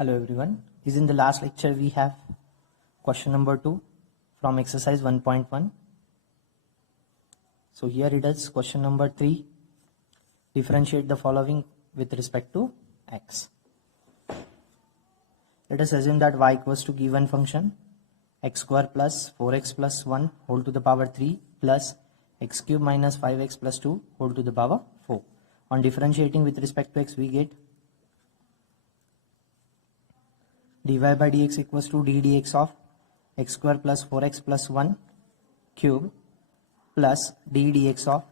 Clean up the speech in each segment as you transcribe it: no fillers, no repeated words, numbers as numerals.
Hello everyone. Is in the last lecture we have question number 2 from exercise 1.1. So here it is question number 3. Differentiate the following with respect to x. Let us assume that y equals to given function x square plus 4x plus 1 whole to the power 3 plus x cube minus 5x plus 2 whole to the power 4. On differentiating with respect to x we get dy by dx equals to d dx of x square plus 4x plus 1 cube plus d dx of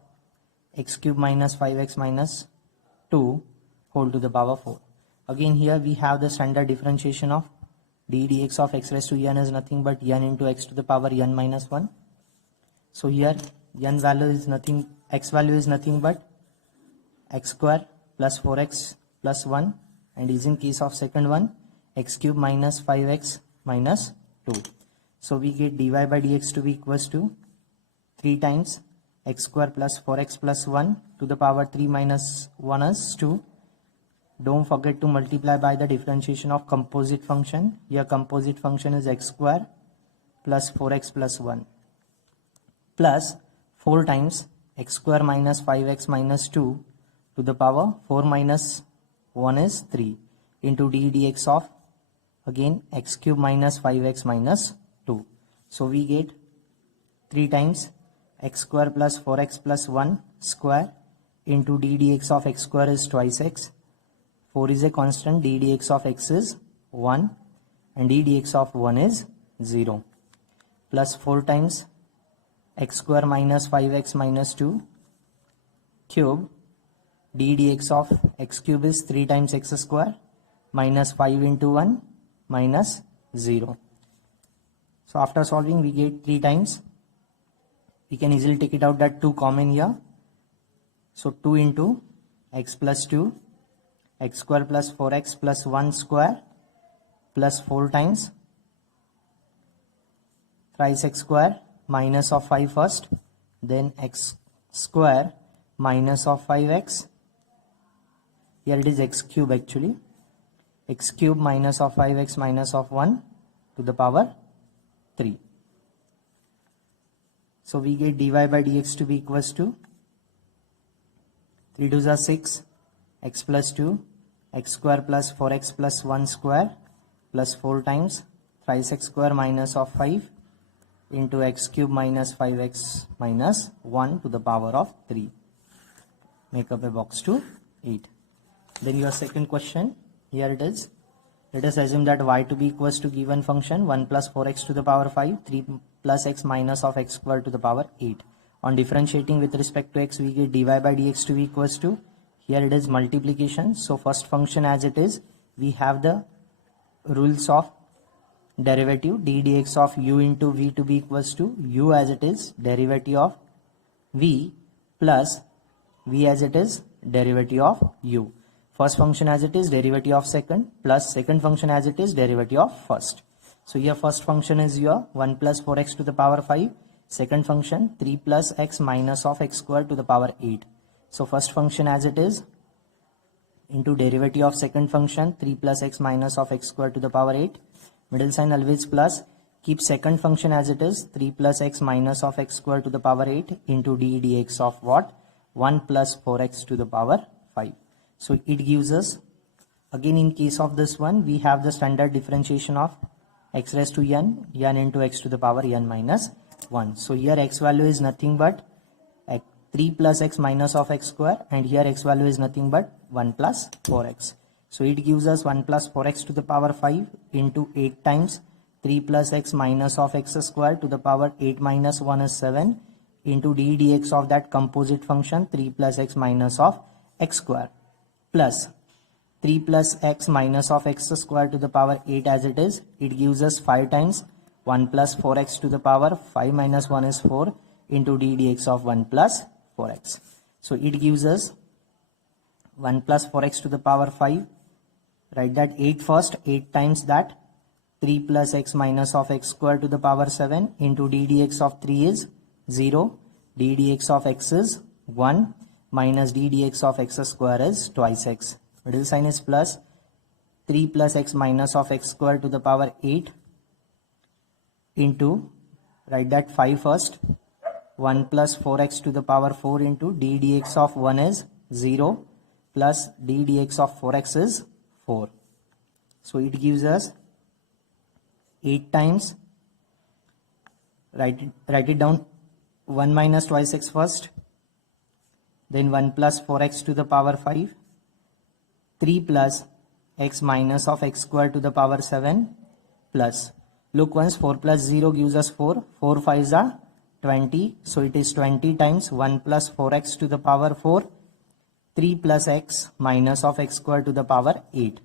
x cube minus 5x minus 2 whole to the power 4. Again here we have the standard differentiation of d dx of x raised to n is nothing but n into x to the power n minus 1. So here n value is nothing, x value is nothing but x square plus 4x plus 1, and is in case of second one x cube minus 5x minus 2. So we get dy by dx to be equals to 3 times x square plus 4x plus 1 to the power 3 minus 1 is 2. Don't forget to multiply by the differentiation of composite function. Here composite function is x square plus 4x plus 1 plus 4 times x square minus 5x minus 2 to the power 4 minus 1 is 3 into d dx of again x cube minus 5x minus 2. So we get 3 times x square plus 4x plus 1 square into d dx of x square is twice x. 4 is a constant, d dx of x is 1 and d dx of 1 is 0 plus 4 times x square minus 5x minus 2 cube d dx of x cube is 3 times x square minus 5 into 1 minus 0. So after solving we get 3 times. We can easily take it out that 2 common here. So 2 into x plus 2 x square plus 4x plus 1 square plus 4 times thrice x square minus of 5 first, then x square minus of 5x. Here it is x cube actually. X cube minus of 5x minus of 1 to the power 3. So we get dy by dx to be equals to 3 2s are 6 x plus 2 x square plus 4x plus 1 square plus 4 times thrice x square minus of 5 into x cube minus 5x minus 1 to the power of 3. Make up a box to 8. Then your second question, here it is. Let us assume that y to be equals to given function 1 plus 4x to the power 5, 3 plus x minus of x square to the power 8. On differentiating with respect to x we get dy by dx to be equals to, here it is multiplication. So first function as it is, we have the rules of derivative d dx of u into v to be equals to u as it is derivative of v plus v as it is derivative of u. First function as it is derivative of second plus second function as it is derivative of first. So here first function is your 1 plus 4x to the power 5. Second function 3 plus x minus of x square to the power 8. So first function as it is into derivative of second function 3 plus x minus of x square to the power 8. Middle sign always plus. Keep second function as it is 3 plus x minus of x square to the power 8 into d dx of what? 1 plus 4x to the power 5. So it gives us, again in case of this one we have the standard differentiation of x raised to n into x to the power n minus 1. So here x value is nothing but 3 plus x minus of x square, and here x value is nothing but 1 plus 4x. So it gives us 1 plus 4x to the power 5 into 8 times 3 plus x minus of x square to the power 8 minus 1 is 7 into d dx of that composite function 3 plus x minus of x square plus 3 plus x minus of x square to the power 8 as it is. It gives us 5 times 1 plus 4x to the power 5 minus 1 is 4 into d dx of 1 plus 4x. So it gives us 1 plus 4x to the power 5. Write that 8 first, 8 times that 3 plus x minus of x square to the power 7 into d dx of 3 is 0, d dx of x is 1 minus d dx of x square is twice x. Middle sign is plus. 3 plus x minus of x square to the power 8 into, write that 5 first, 1 plus 4x to the power 4 into d dx of 1 is 0 plus d dx of 4x is 4. So it gives us 8 times, write it down, 1 minus twice x first, then 1 plus 4x to the power 5, 3 plus x minus of x square to the power 7 plus, look once, 4 plus 0 gives us 4, 4 5s are 20, so it is 20 times 1 plus 4x to the power 4, 3 plus x minus of x square to the power 8.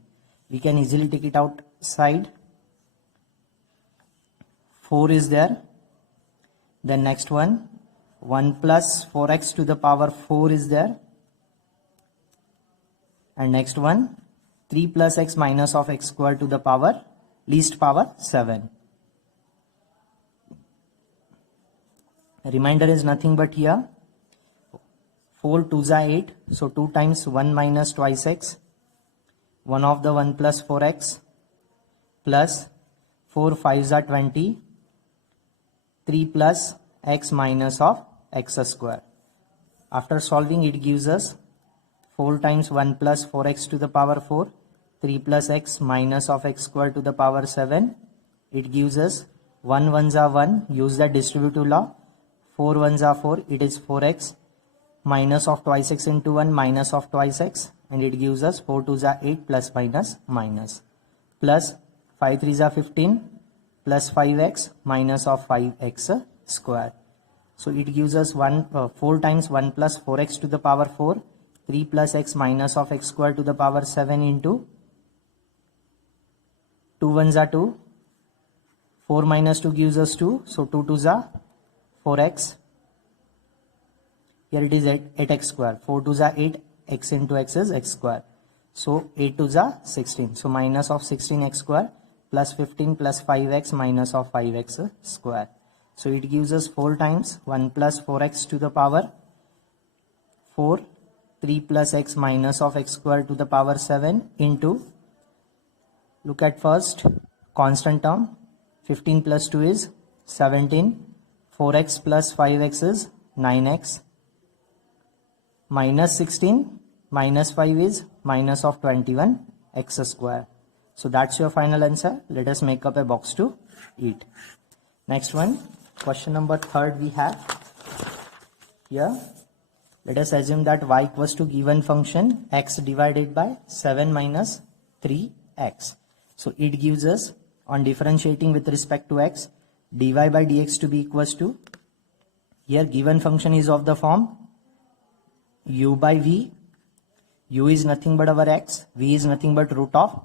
We can easily take it outside. 4 is there. Then next one, 1 plus 4x to the power 4 is there. And next one, 3 plus x minus of x square to the power, least power 7. Remainder is nothing but here 4 2s are 8, so 2 times 1 minus twice x, 1 of the 1 plus 4x plus 4 5s are 20, 3 plus x minus of x square. After solving, it gives us 4 times 1 plus 4x to the power 4, 3 plus x minus of x square to the power 7. It gives us 1 1s are 1, use the distributive law, 4 1s are 4, it is 4x minus of twice x into 1 minus of twice x, and it gives us 4 2s are 8 plus minus minus plus 5 3s are 15 plus 5x minus of 5x square. So it gives us 4 times 1 plus 4x to the power 4, 3 plus x minus of x square to the power 7 into 2 1s are 2, 4 minus 2 gives us 2, so 2 2s are 4x. Here it is 8x square, 4 2s are 8, x into x is x square. So 8 2s are 16, so minus of 16x square plus 15 plus 5x minus of 5x square. So it gives us 4 times 1 plus 4x to the power 4, 3 plus x minus of x square to the power 7 into, look at first, constant term, 15 plus 2 is 17, 4x plus 5x is 9x, minus 16 minus 5 is minus of 21 x square. So that's your final answer. Let us make up a box to eat. Next one, question number 3 we have here. Let us assume that y equals to given function x divided by 7 minus 3x. So it gives us, on differentiating with respect to x, dy by dx to be equals to, here given function is of the form u by v. U is nothing but our x, v is nothing but root of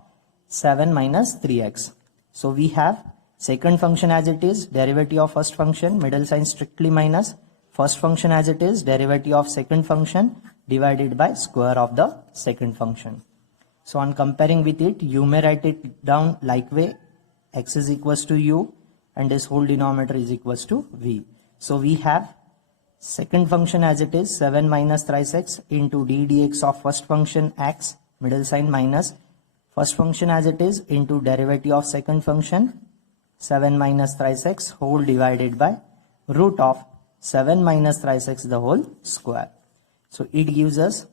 7 minus 3x. So we have second function as it is, derivative of first function, middle sign strictly minus, first function as it is, derivative of second function divided by square of the second function. So on comparing with it, you may write it down like way, x is equals to u and this whole denominator is equals to v. So we have second function as it is, 7 minus thrice x into d dx of first function x, middle sign minus, first function as it is into derivative of second function 7 minus thrice x whole divided by root of 7 minus thrice x the whole square. So it gives us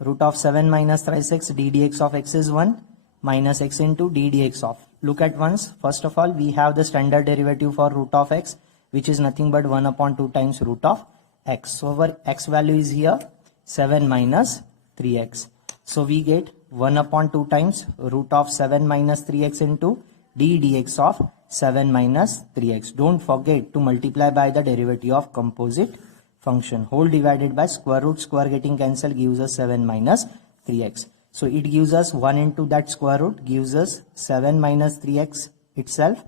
root of 7 minus thrice x d dx of x is 1 minus x into d dx of. Look at once, first of all we have the standard derivative for root of x, which is nothing but 1 upon 2 times root of x. So our x value is here 7 minus 3x. So we get 1 upon 2 times root of 7 minus 3x into d dx of 7 minus 3x. Don't forget to multiply by the derivative of composite function. Whole divided by square root, square getting cancelled gives us 7 minus 3x. So it gives us 1 into that square root gives us 7 minus 3x itself,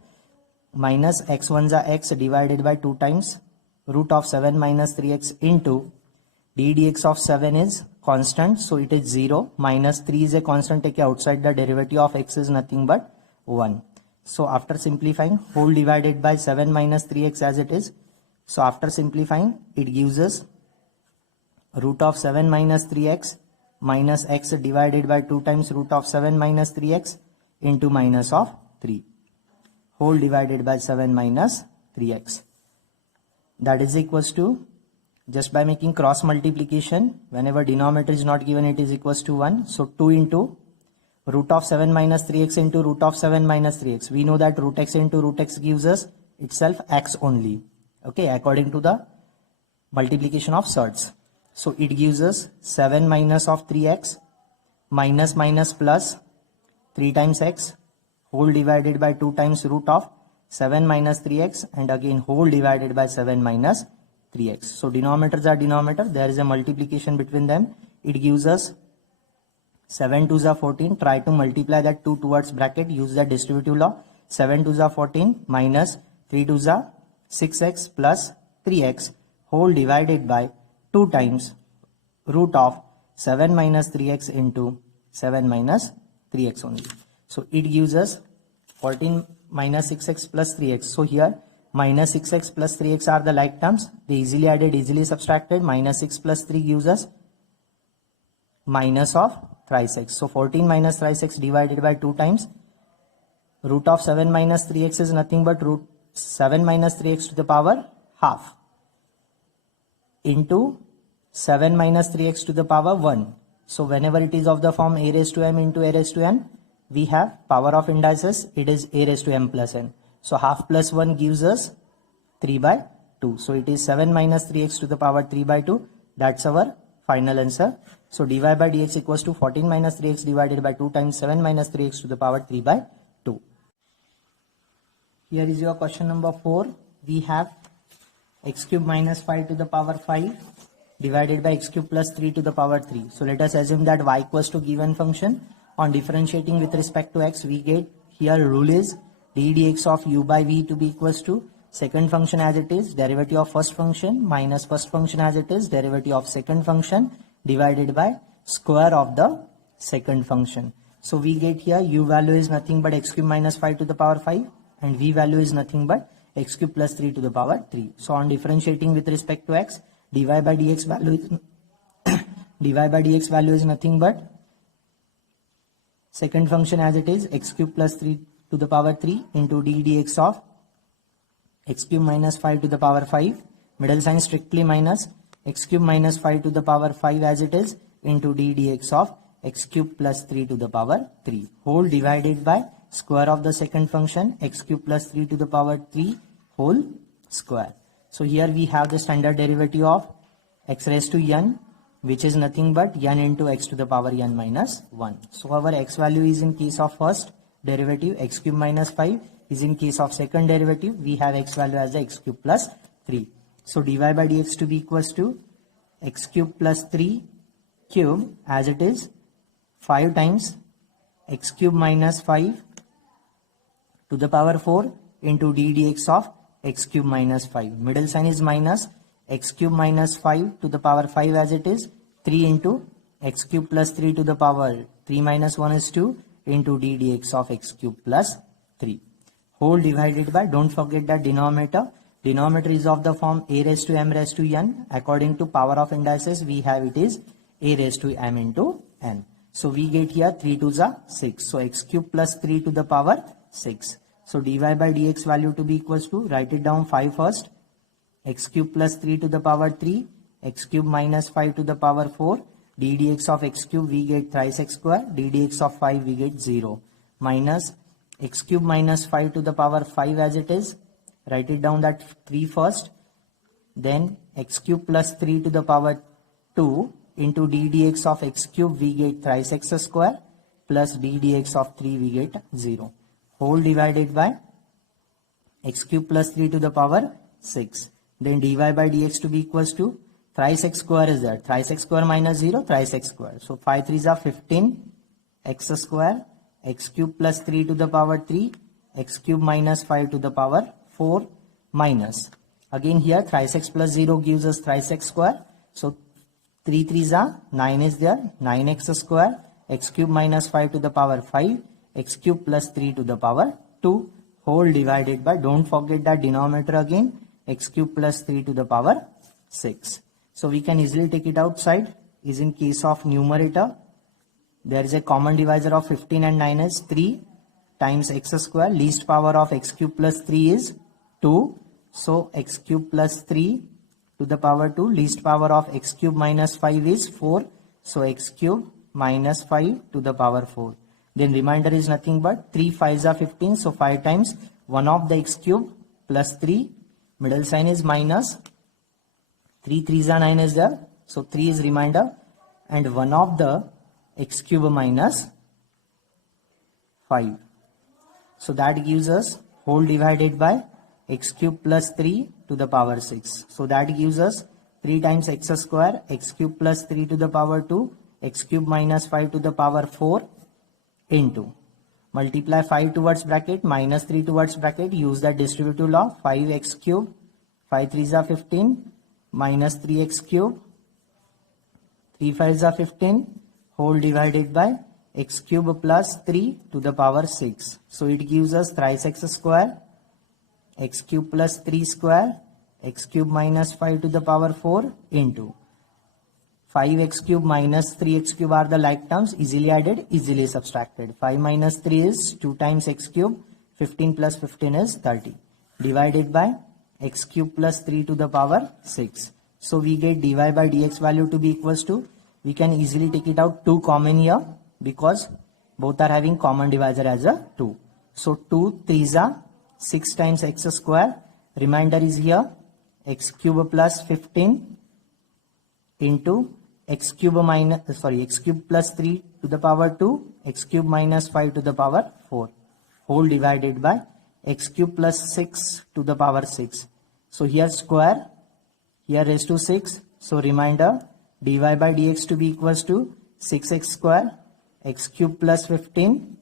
minus x 1s are x divided by 2 times root of 7 minus 3x into d dx of 7 is constant, so it is 0, minus 3 is a constant, take outside, the derivative of x is nothing but 1. So after simplifying, whole divided by 7 minus 3x as it is, so after simplifying it gives us root of 7 minus 3x minus x divided by 2 times root of 7 minus 3x into minus of 3 whole divided by 7 minus 3x. That is equals to, just by making cross multiplication, whenever denominator is not given, it is equals to 1. So 2 into root of 7 minus 3x into root of 7 minus 3x. We know that root x into root x gives us itself x only. Okay, according to the multiplication of surds. So it gives us 7 minus of 3x minus minus plus 3 times x whole divided by 2 times root of 7 minus 3x and again whole divided by 7 minus 3x. So denominators are denominator. There is a multiplication between them. It gives us 7 2s are 14. Try to multiply that 2 towards bracket. Use the distributive law. 7 2s are 14 minus 3 2s are 6x plus 3x whole divided by 2 times root of 7 minus 3x into 7 minus 3x only. So it gives us 14 minus 6x plus 3x. So here minus 6x plus 3x are the like terms. They easily added, easily subtracted. Minus 6 plus 3 gives us minus of thrice x. So 14 minus thrice x divided by 2 times root of 7 minus 3x is nothing but root 7 minus 3x to the power half into 7 minus 3x to the power 1. So whenever it is of the form a raised to m into a raised to n, we have power of indices, it is a raised to m plus n. So half plus 1 gives us 3 by 2. So it is 7 minus 3x to the power 3 by 2. That's our final answer. So dy by dx equals to 14 minus 3x divided by 2 times 7 minus 3x to the power 3 by 2. Here is your question number 4. We have x cube minus 5 to the power 5 divided by x cube plus 3 to the power 3. So let us assume that y equals to given function. On differentiating with respect to x, we get here rule is d dx of u by v to be equals to second function as it is, derivative of first function minus first function as it is, derivative of second function divided by square of the second function. So we get here u value is nothing but x cube minus 5 to the power 5 and v value is nothing but x cube plus 3 to the power 3. So on differentiating with respect to x, dy by dx value is dy by dx value is nothing but second function as it is x cube plus 3 to the power 3 into d dx of x cube minus 5 to the power 5, middle sign strictly minus x cube minus 5 to the power 5 as it is into d dx of x cube plus 3 to the power 3 whole divided by square of the second function x cube plus 3 to the power 3 whole square. So here we have the standard derivative of x raised to n, which is nothing but n into x to the power n minus 1. So our x value is in case of first derivative x cube minus 5, is in case of second derivative we have x value as the x cube plus 3. So dy by dx to be equals to x cube plus 3 cube as it is 5 times x cube minus 5 to the power 4 into d dx of x cube minus 5. Middle sign is minus x cube minus 5 to the power 5 as it is 3 into x cube plus 3 to the power 3 minus 1 is 2 into d dx of x cube plus 3 whole divided by, don't forget that denominator is of the form a raised to m raised to n. According to power of indices we have it is a raised to m into n. So we get here 3 2s are 6. So x cube plus 3 to the power 6. So dy by dx value to be equals to, write it down 5 first, x cube plus 3 to the power 3, x cube minus 5 to the power 4, d dx of x cube we get thrice x square, d dx of 5 we get 0, minus x cube minus 5 to the power 5 as it is, write it down that 3 first, then x cube plus 3 to the power 2 into d dx of x cube we get thrice x square plus d dx of 3 we get 0 whole divided by x cube plus 3 to the power 6. Then dy by dx to be equals to thrice x square is there, thrice x square minus 0, thrice x square. So 5 3s are 15 x square, x cube plus 3 to the power 3, x cube minus 5 to the power 4 minus, again here thrice x plus 0 gives us thrice x square. So 3 3s are 9 is there, 9x square, x cube minus 5 to the power 5, x cube plus 3 to the power 2 whole divided by, don't forget that denominator again, x cube plus 3 to the power 6. So we can easily take it outside. is in case of numerator, there is a common divisor of 15 and 9 is 3 times x square. Least power of x cube plus 3 is 2. So x cube plus 3 to the power 2. Least power of x cube minus 5 is 4. So x cube minus 5 to the power 4. Then remainder is nothing but 3 5s are 15. So 5 times 1 of the x cube plus 3. Middle sign is minus. 3 3s are 9 is there. So 3 is remainder. And 1 of the x cube minus 5. So that gives us whole divided by x cube plus 3 to the power 6. So that gives us 3 times x square, x cube plus 3 to the power 2, x cube minus 5 to the power 4 into. Multiply 5 towards bracket, minus 3 towards bracket, use that distributive law, 5x cube, 5 3s are 15, minus 3x cube, 3 5s are 15, whole divided by x cube plus 3 to the power 6. So it gives us thrice x square, x cube plus 3 square, x cube minus 5 to the power 4 into 5x cube minus 3x cube are the like terms, easily added, easily subtracted. 5 minus 3 is 2 times x cube, 15 plus 15 is 30, divided by x cube plus 3 to the power 6. So we get dy by dx value to be equals to, we can easily take it out 2 common here because both are having common divisor as a 2. So 2 3s are 6 times x square, remainder is here x cube plus 15 into x cube plus 3 to the power 2, x cube minus 5 to the power 4, whole divided by x cube plus 6 to the power 6. So here square, here raised to 6. So remainder dy by dx to be equals to 6x square, x cube plus 15,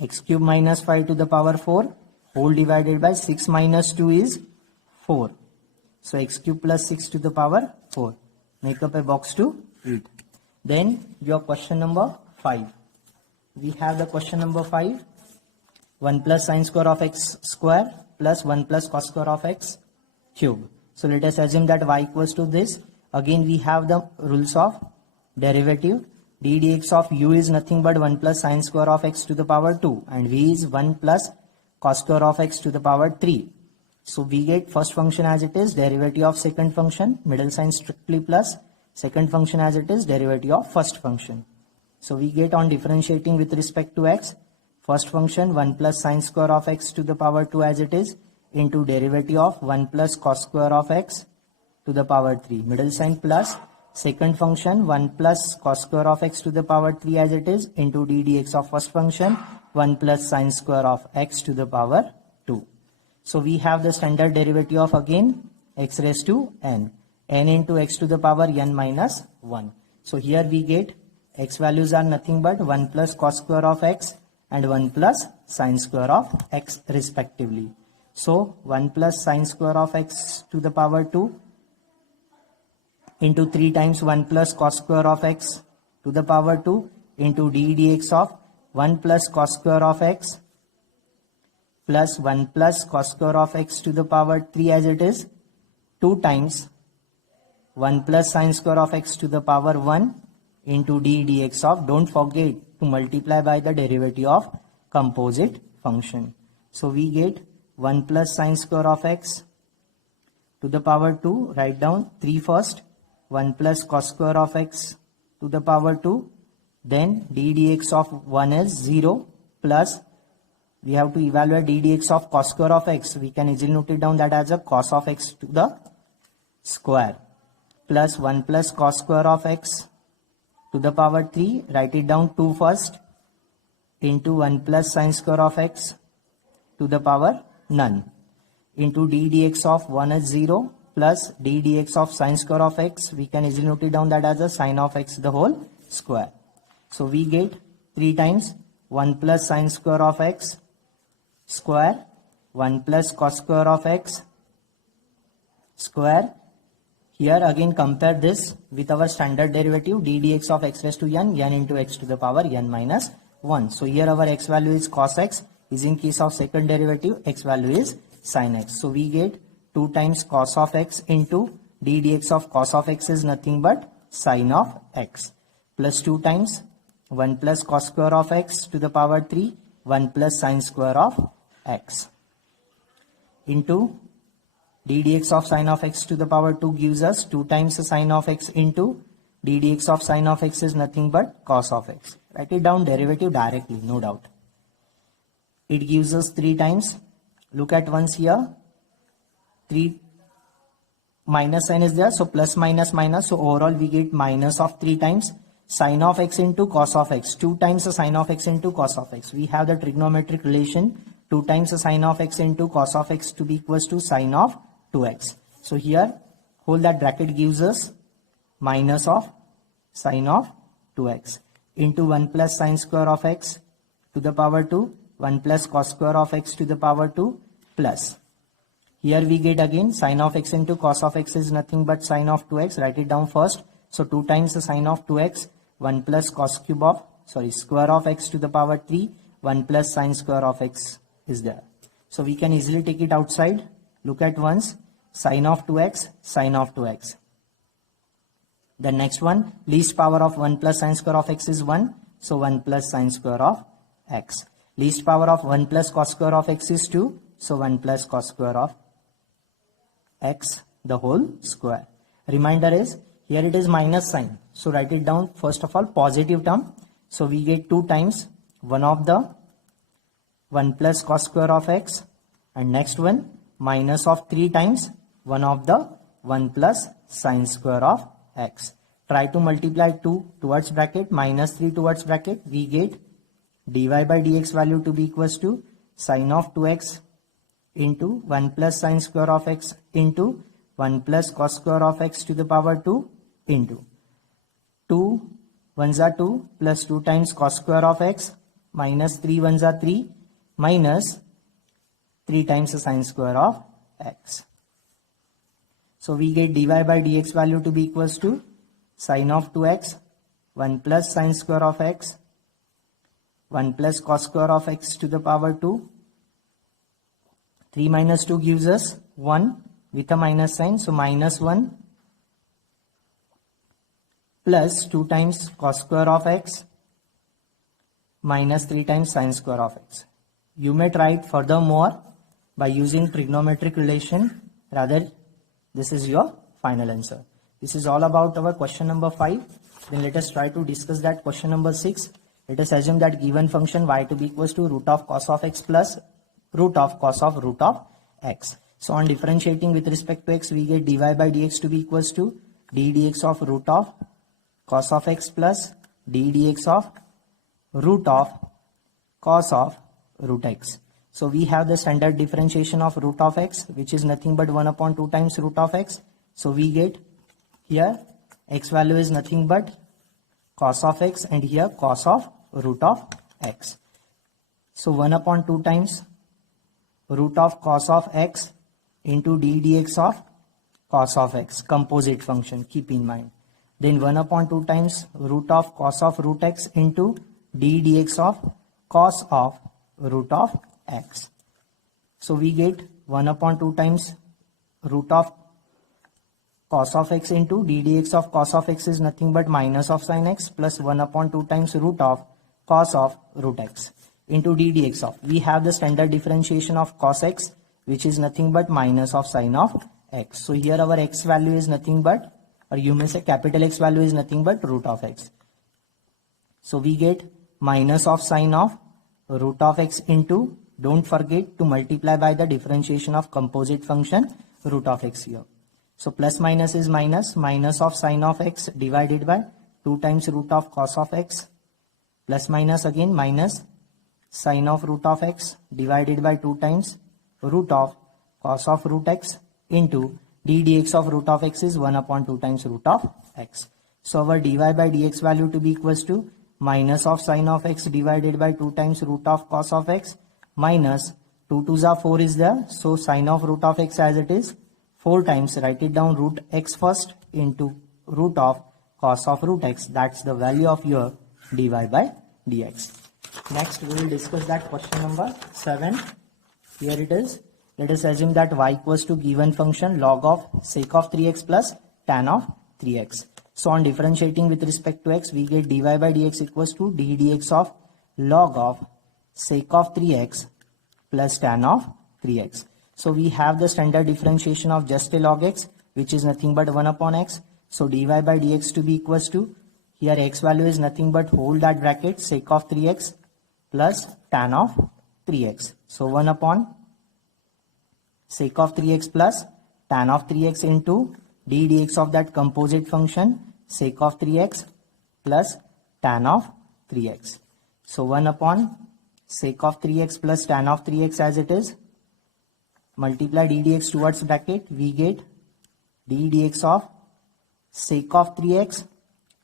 x cube minus 5 to the power 4, whole divided by 6 minus 2 is 4. So x cube plus 6 to the power 4. Make up a box to eat. Then your question number 5. We have the question number 5. 1 plus sine square of x square plus 1 plus cos square of x cube. So let us assume that y equals to this. Again we have the rules of derivative. d dx of u is nothing but 1 plus sine square of x to the power 2 and v is 1 plus cos square of x to the power 3. So we get first function as it is, derivative of second function, middle sign strictly plus, second function as it is, derivative of first function. So we get on differentiating with respect to x, first function 1 plus sine square of x to the power 2 as it is, into derivative of 1 plus cos square of x to the power 3, middle sign plus, second function 1 plus cos square of x to the power 3 as it is, into d dx of first function 1 plus sine square of x to the power 2. So we have the standard derivative of again x raised to n into x to the power n minus 1. So here we get x values are nothing but 1 plus cos square of x and 1 plus sine square of x respectively. So 1 plus sine square of x to the power 2 into 3 times 1 plus cos square of x to the power 2 into d dx of 1 plus cos square of x plus 1 plus cos square of x to the power 3 as it is, 2 times 1 plus sine square of x to the power 1 into d dx of, don't forget to multiply by the derivative of composite function. So we get 1 plus sine square of x to the power 2, write down 3 first, 1 plus cos square of x to the power 2, then d dx of 1 is 0 plus, we have to evaluate d dx of cos square of x. We can easily note it down that as a cos of x to the square plus 1 plus cos square of x to the power 3. Write it down 2 first into 1 plus sine square of x to the power none into d dx of 1 is 0 plus d dx of sine square of x. We can easily note it down that as a sine of x the whole square. So we get 3 times 1 plus sine square of x square, 1 plus cos square of x square. Here again compare this with our standard derivative d dx of x raised to n into x to the power n minus 1. So here our x value is cos x, is in case of second derivative x value is sin x. So we get 2 times cos of x into d dx of cos of x is nothing but sine of x, plus 2 times 1 plus cos square of x to the power 3, 1 plus sine square of x, into d dx of sine of x to the power 2 gives us 2 times the sine of x into d dx of sine of x is nothing but cos of x. Write it down derivative directly, no doubt. It gives us 3 times. Look at once here. 3 minus sign is there, so plus minus minus. So overall we get minus of 3 times sine of x into cos of x. 2 times the sine of x into cos of x. We have the trigonometric relation 2 times the sine of x into cos of x to be equals to sine of 2x. So here whole that bracket gives us minus of sine of 2x into 1 plus sine square of x to the power 2, 1 plus cos square of x to the power 2 plus. Here we get again sine of x into cos of x is nothing but sine of 2x. Write it down first. So 2 times the sine of 2x, 1 plus cos cube of, square of x to the power 3, 1 plus sine square of x is there. So we can easily take it outside. Look at once, sine of 2x, sine of 2x. The next one, least power of 1 plus sine square of x is 1. So 1 plus sine square of x. Least power of 1 plus cos square of x is 2. So 1 plus cos square of x the whole square. Reminder is, here it is minus sign. So write it down first of all, positive term. So we get 2 times 1 of the 1 plus cos square of x. And next one, minus of 3 times 1 of the 1 plus sine square of x. Try to multiply 2 towards bracket, minus 3 towards bracket. We get dy by dx value to be equals to sine of 2x into 1 plus sine square of x into 1 plus cos square of x to the power 2 into 2 1s are 2 plus 2 times cos square of x minus 3 1s are 3 minus 3 times the sine square of x. So we get dy by dx value to be equals to sine of 2x, 1 plus sine square of x, 1 plus cos square of x to the power 2. 3 minus 2 gives us 1 with a minus sign. So minus 1 plus 2 times cos square of x minus 3 times sine square of x. You may try it furthermore by using trigonometric relation. Rather, this is your final answer. This is all about our question number 5. Then let us try to discuss that question number 6. Let us assume that given function y to be equals to root of cos of x plus root of cos of root of x. So on differentiating with respect to x, we get dy by dx to be equals to d dx of root of cos of x plus d dx of root of cos of root x. So we have the standard differentiation of root of x, which is nothing but 1 upon 2 times root of x. So we get here x value is nothing but cos of x and here cos of root of x. So 1 upon 2 times root of cos of x into d dx of cos of x, composite function, keep in mind. Then 1 upon 2 times root of cos of root x into d dx of cos of root of x. So we get 1 upon 2 times root of cos of x into d dx of cos of x is nothing but minus of sin x plus 1 upon 2 times root of cos of root x into d dx of. We have the standard differentiation of cos x, which is nothing but minus of sin of x. So here our x value is nothing but, or you may say capital X value is nothing but root of x. So we get minus of sin of root of x into, don't forget to multiply by the differentiation of composite function root of x here. So plus minus is minus, minus of sin of x divided by 2 times root of cos of x, plus minus again minus sin of root of x divided by 2 times root of cos of root x into d dx of root of x is 1 upon 2 times root of x. So our dy by dx value to be equals to minus of sin of x divided by 2 times root of cos of x minus 2 2s are 4 is there. So sin of root of x as it is 4 times, write it down, root x first into root of cos of root x. That's the value of your dy by dx. Next we will discuss that question number 7. Here it is. Let us assume that y equals to given function log of sec of 3x plus tan of 3x. So on differentiating with respect to x, we get dy by dx equals to d dx of log of sec of 3x plus tan of 3x. So we have the standard differentiation of just a log x, which is nothing but 1 upon x. So dy by dx to be equals to, here x value is nothing but hold that bracket sec of 3x plus tan of 3x. So 1 upon sec of 3x plus tan of 3x into d dx of that composite function sec of 3x plus tan of 3x. So 1 upon sec of 3x plus tan of 3x as it is, multiply d dx towards bracket, we get d dx of sec of 3x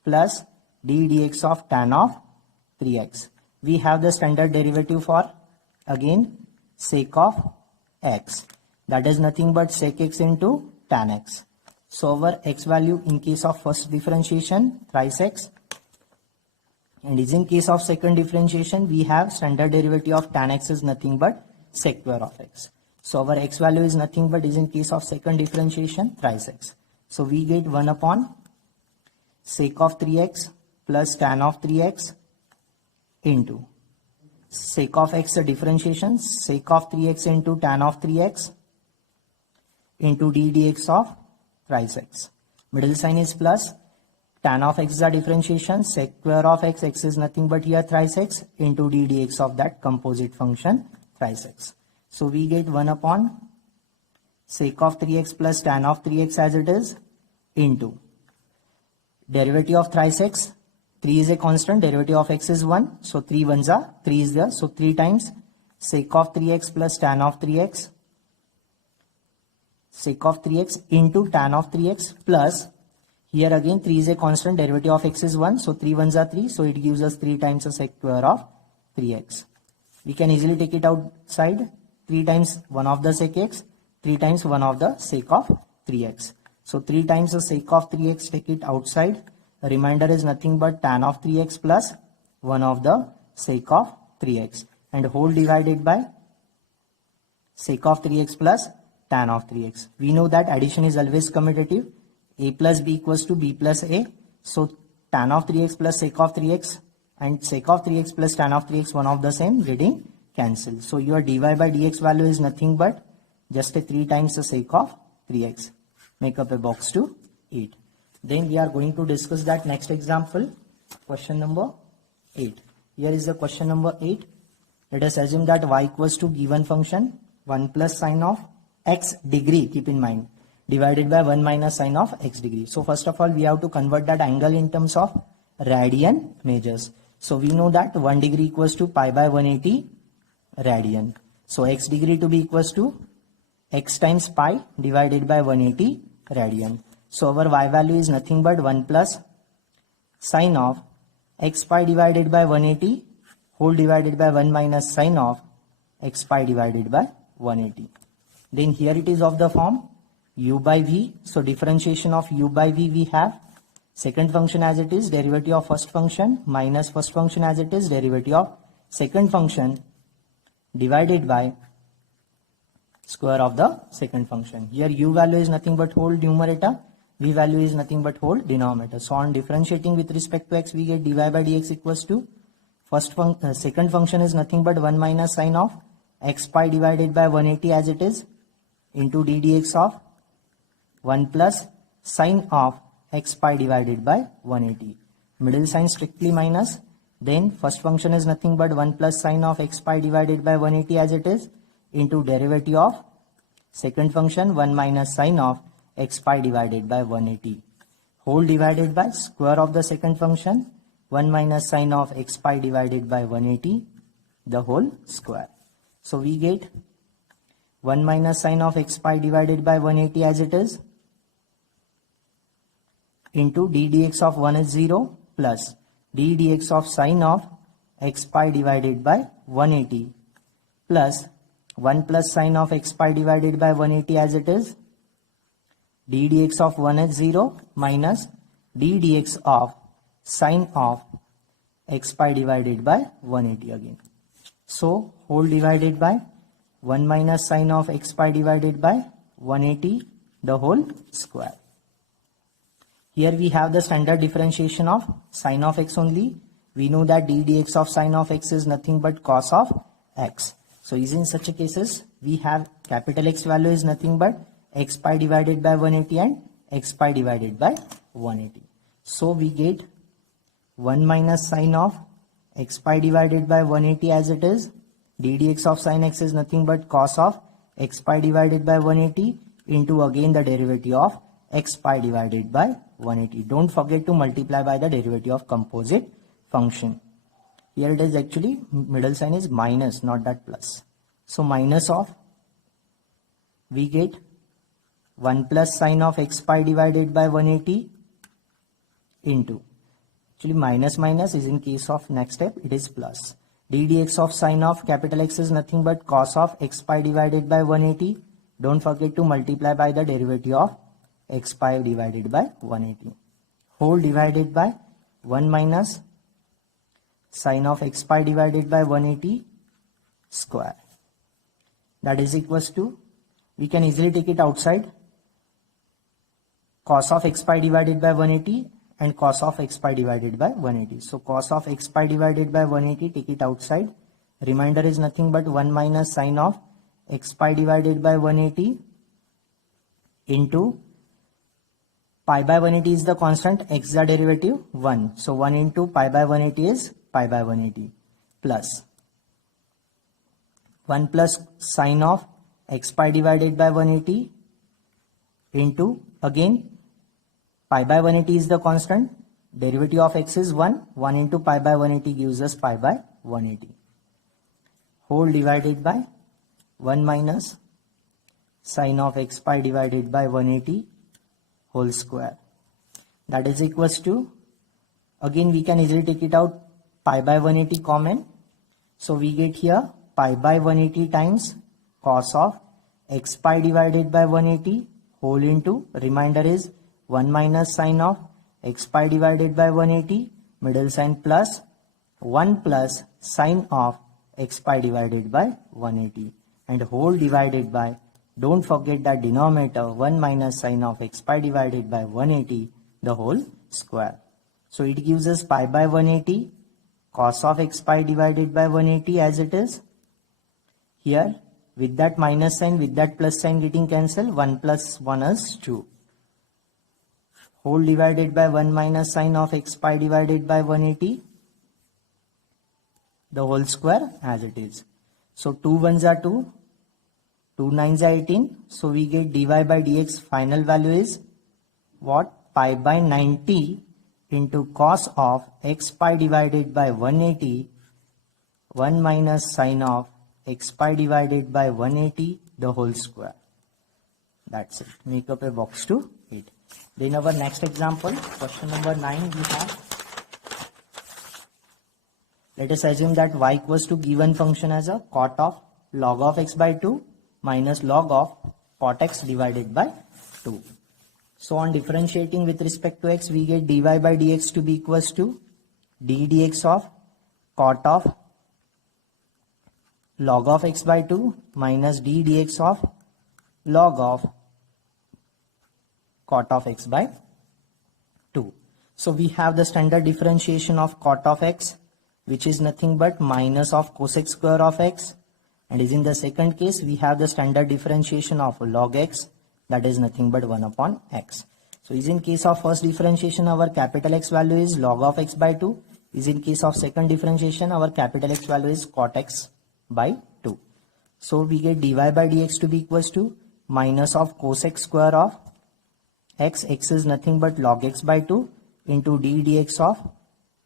plus d dx of tan of 3x. We have the standard derivative for again sec of x, that is nothing but sec x into tan x. So our x value in case of first differentiation thrice x, and is in case of second differentiation we have standard derivative of tan x is nothing but sec square of x. So our x value is nothing but is in case of second differentiation thrice x. So we get 1 upon sec of 3x plus tan of 3x into sec of x differentiation sec of 3x into tan of 3x into d dx of thrice x. Middle sign is plus, tan of x is a differentiation sec square of x, x is nothing but here thrice x into d dx of that composite function thrice x. So we get 1 upon sec of 3x plus tan of 3x as it is into derivative of thrice x, 3 is a constant, derivative of x is 1, so 3 ones are 3 is there, so 3 times sec of 3x plus tan of 3x sec of 3x into tan of 3x plus, here again 3 is a constant, derivative of x is 1, so 3 ones are 3, so it gives us 3 times the sec square of 3x. We can easily take it outside, 3 times 1 of the sec x, 3 times 1 of the sec of 3x. So 3 times the sec of 3x, take it outside, the remainder is nothing but tan of 3x plus 1 of the sec of 3x, and whole divided by sec of 3x plus tan of 3x. We know that addition is always commutative, a plus b equals to b plus a, so tan of 3x plus sec of 3x and sec of 3x plus tan of 3x one of the same, getting cancelled. So your dy by dx value is nothing but just a 3 times the sec of 3x. Make up a box to 8. Then we are going to discuss that next example, question number 8. Here is the question number 8. Let us assume that y equals to given function 1 plus sine of x degree, keep in mind, divided by 1 minus sine of x degree. So first of all we have to convert that angle in terms of radian measures. So we know that 1 degree equals to pi by 180 radian. So x degree to be equals to x times pi divided by 180 radian. So our y value is nothing but 1 plus sine of x pi divided by 180 whole divided by 1 minus sine of x pi divided by 180. Then here it is of the form u by v. So differentiation of u by v, we have second function as it is, derivative of first function minus first function as it is, derivative of second function divided by square of the second function. Here u value is nothing but whole numerator, v value is nothing but whole denominator. So on differentiating with respect to x, we get dy by dx equals to second function is nothing but 1 minus sine of x pi divided by 180 as it is into d dx of 1 plus sine of x pi divided by 180. Middle sign strictly minus. Then first function is nothing but 1 plus sine of x pi divided by 180 as it is into derivative of second function 1 minus sine of x pi divided by 180 whole divided by square of the second function 1 minus sine of x pi divided by 180 the whole square. So we get 1 minus sine of x pi divided by 180 as it is into d dx of 1 is 0 plus d dx of sine of x pi divided by 180 plus 1 plus sine of x pi divided by 180 as it is d dx of 1 is 0 minus d dx of sine of x pi divided by 180 again. So whole divided by 1 minus sine of x pi divided by 180 the whole square. Here we have the standard differentiation of sine of x only. We know that d dx of sine of x is nothing but cos of x. So is in such a cases, we have capital X value is nothing but x pi divided by 180 and x pi divided by 180. So we get 1 minus sine of x pi divided by 180 as it is. d dx of sine x is nothing but cos of x pi divided by 180 into again the derivative of x pi divided by 180. Don't forget to multiply by the derivative of composite function. Here it is actually middle sign is minus, not that plus. So minus of, we get 1 plus sine of x pi divided by 180 into, actually minus minus is in case of next step, it is plus. d dx of sine of capital X is nothing but cos of x pi divided by 180. Don't forget to multiply by the derivative of x pi divided by 180. Whole divided by 1 minus sine of x pi divided by 180 square. That is equals to, we can easily take it outside, cos of x pi divided by 180 and cos of x pi divided by 180. So cos of x pi divided by 180, take it outside. Remainder is nothing but 1 minus sine of x pi divided by 180 into pi by 180 is the constant, x the derivative 1. So 1 into pi by 180 is pi by 180 plus 1 plus sine of x pi divided by 180 into again pi by 180 is the constant, derivative of x is 1, 1 into pi by 180 gives us pi by 180. Whole divided by 1 minus sine of x pi divided by 180 whole square. That is equals to, again we can easily take it out, pi by 180 common. So we get here pi by 180 times cos of x pi divided by 180 whole into, remainder is 1 minus sine of x pi divided by 180, middle sign plus 1 plus sine of x pi divided by 180 and whole divided by, don't forget that denominator 1 minus sine of x pi divided by 180 the whole square. So it gives us pi by 180 cos of x pi divided by 180 as it is. Here with that minus sign, with that plus sign getting cancelled, 1 plus 1 is 2. Whole divided by 1 minus sine of x pi divided by 180 the whole square as it is. So 2 1s are 2, 2 9s are 18. So we get dy by dx final value is what? Pi by 90 into cos of x pi divided by 180 1 minus sine of x pi divided by 180 the whole square. That's it. Make up a box to it. Then our next example, question number 9 we have. Let us assume that y equals to given function as a cot of log of x by 2 minus log of cot x divided by 2. So on differentiating with respect to x, we get dy by dx to be equals to d dx of cot of log of x by 2 minus d dx of log of cot of x by 2. So we have the standard differentiation of cot of x, which is nothing but minus of cosec square of x, and is in the second case we have the standard differentiation of log x, that is nothing but 1 upon x. So is in case of first differentiation our capital X value is log of x by 2, is in case of second differentiation our capital X value is cot x by 2. So we get dy by dx to be equals to minus of cosec square of x, x is nothing but log x by 2 into d dx of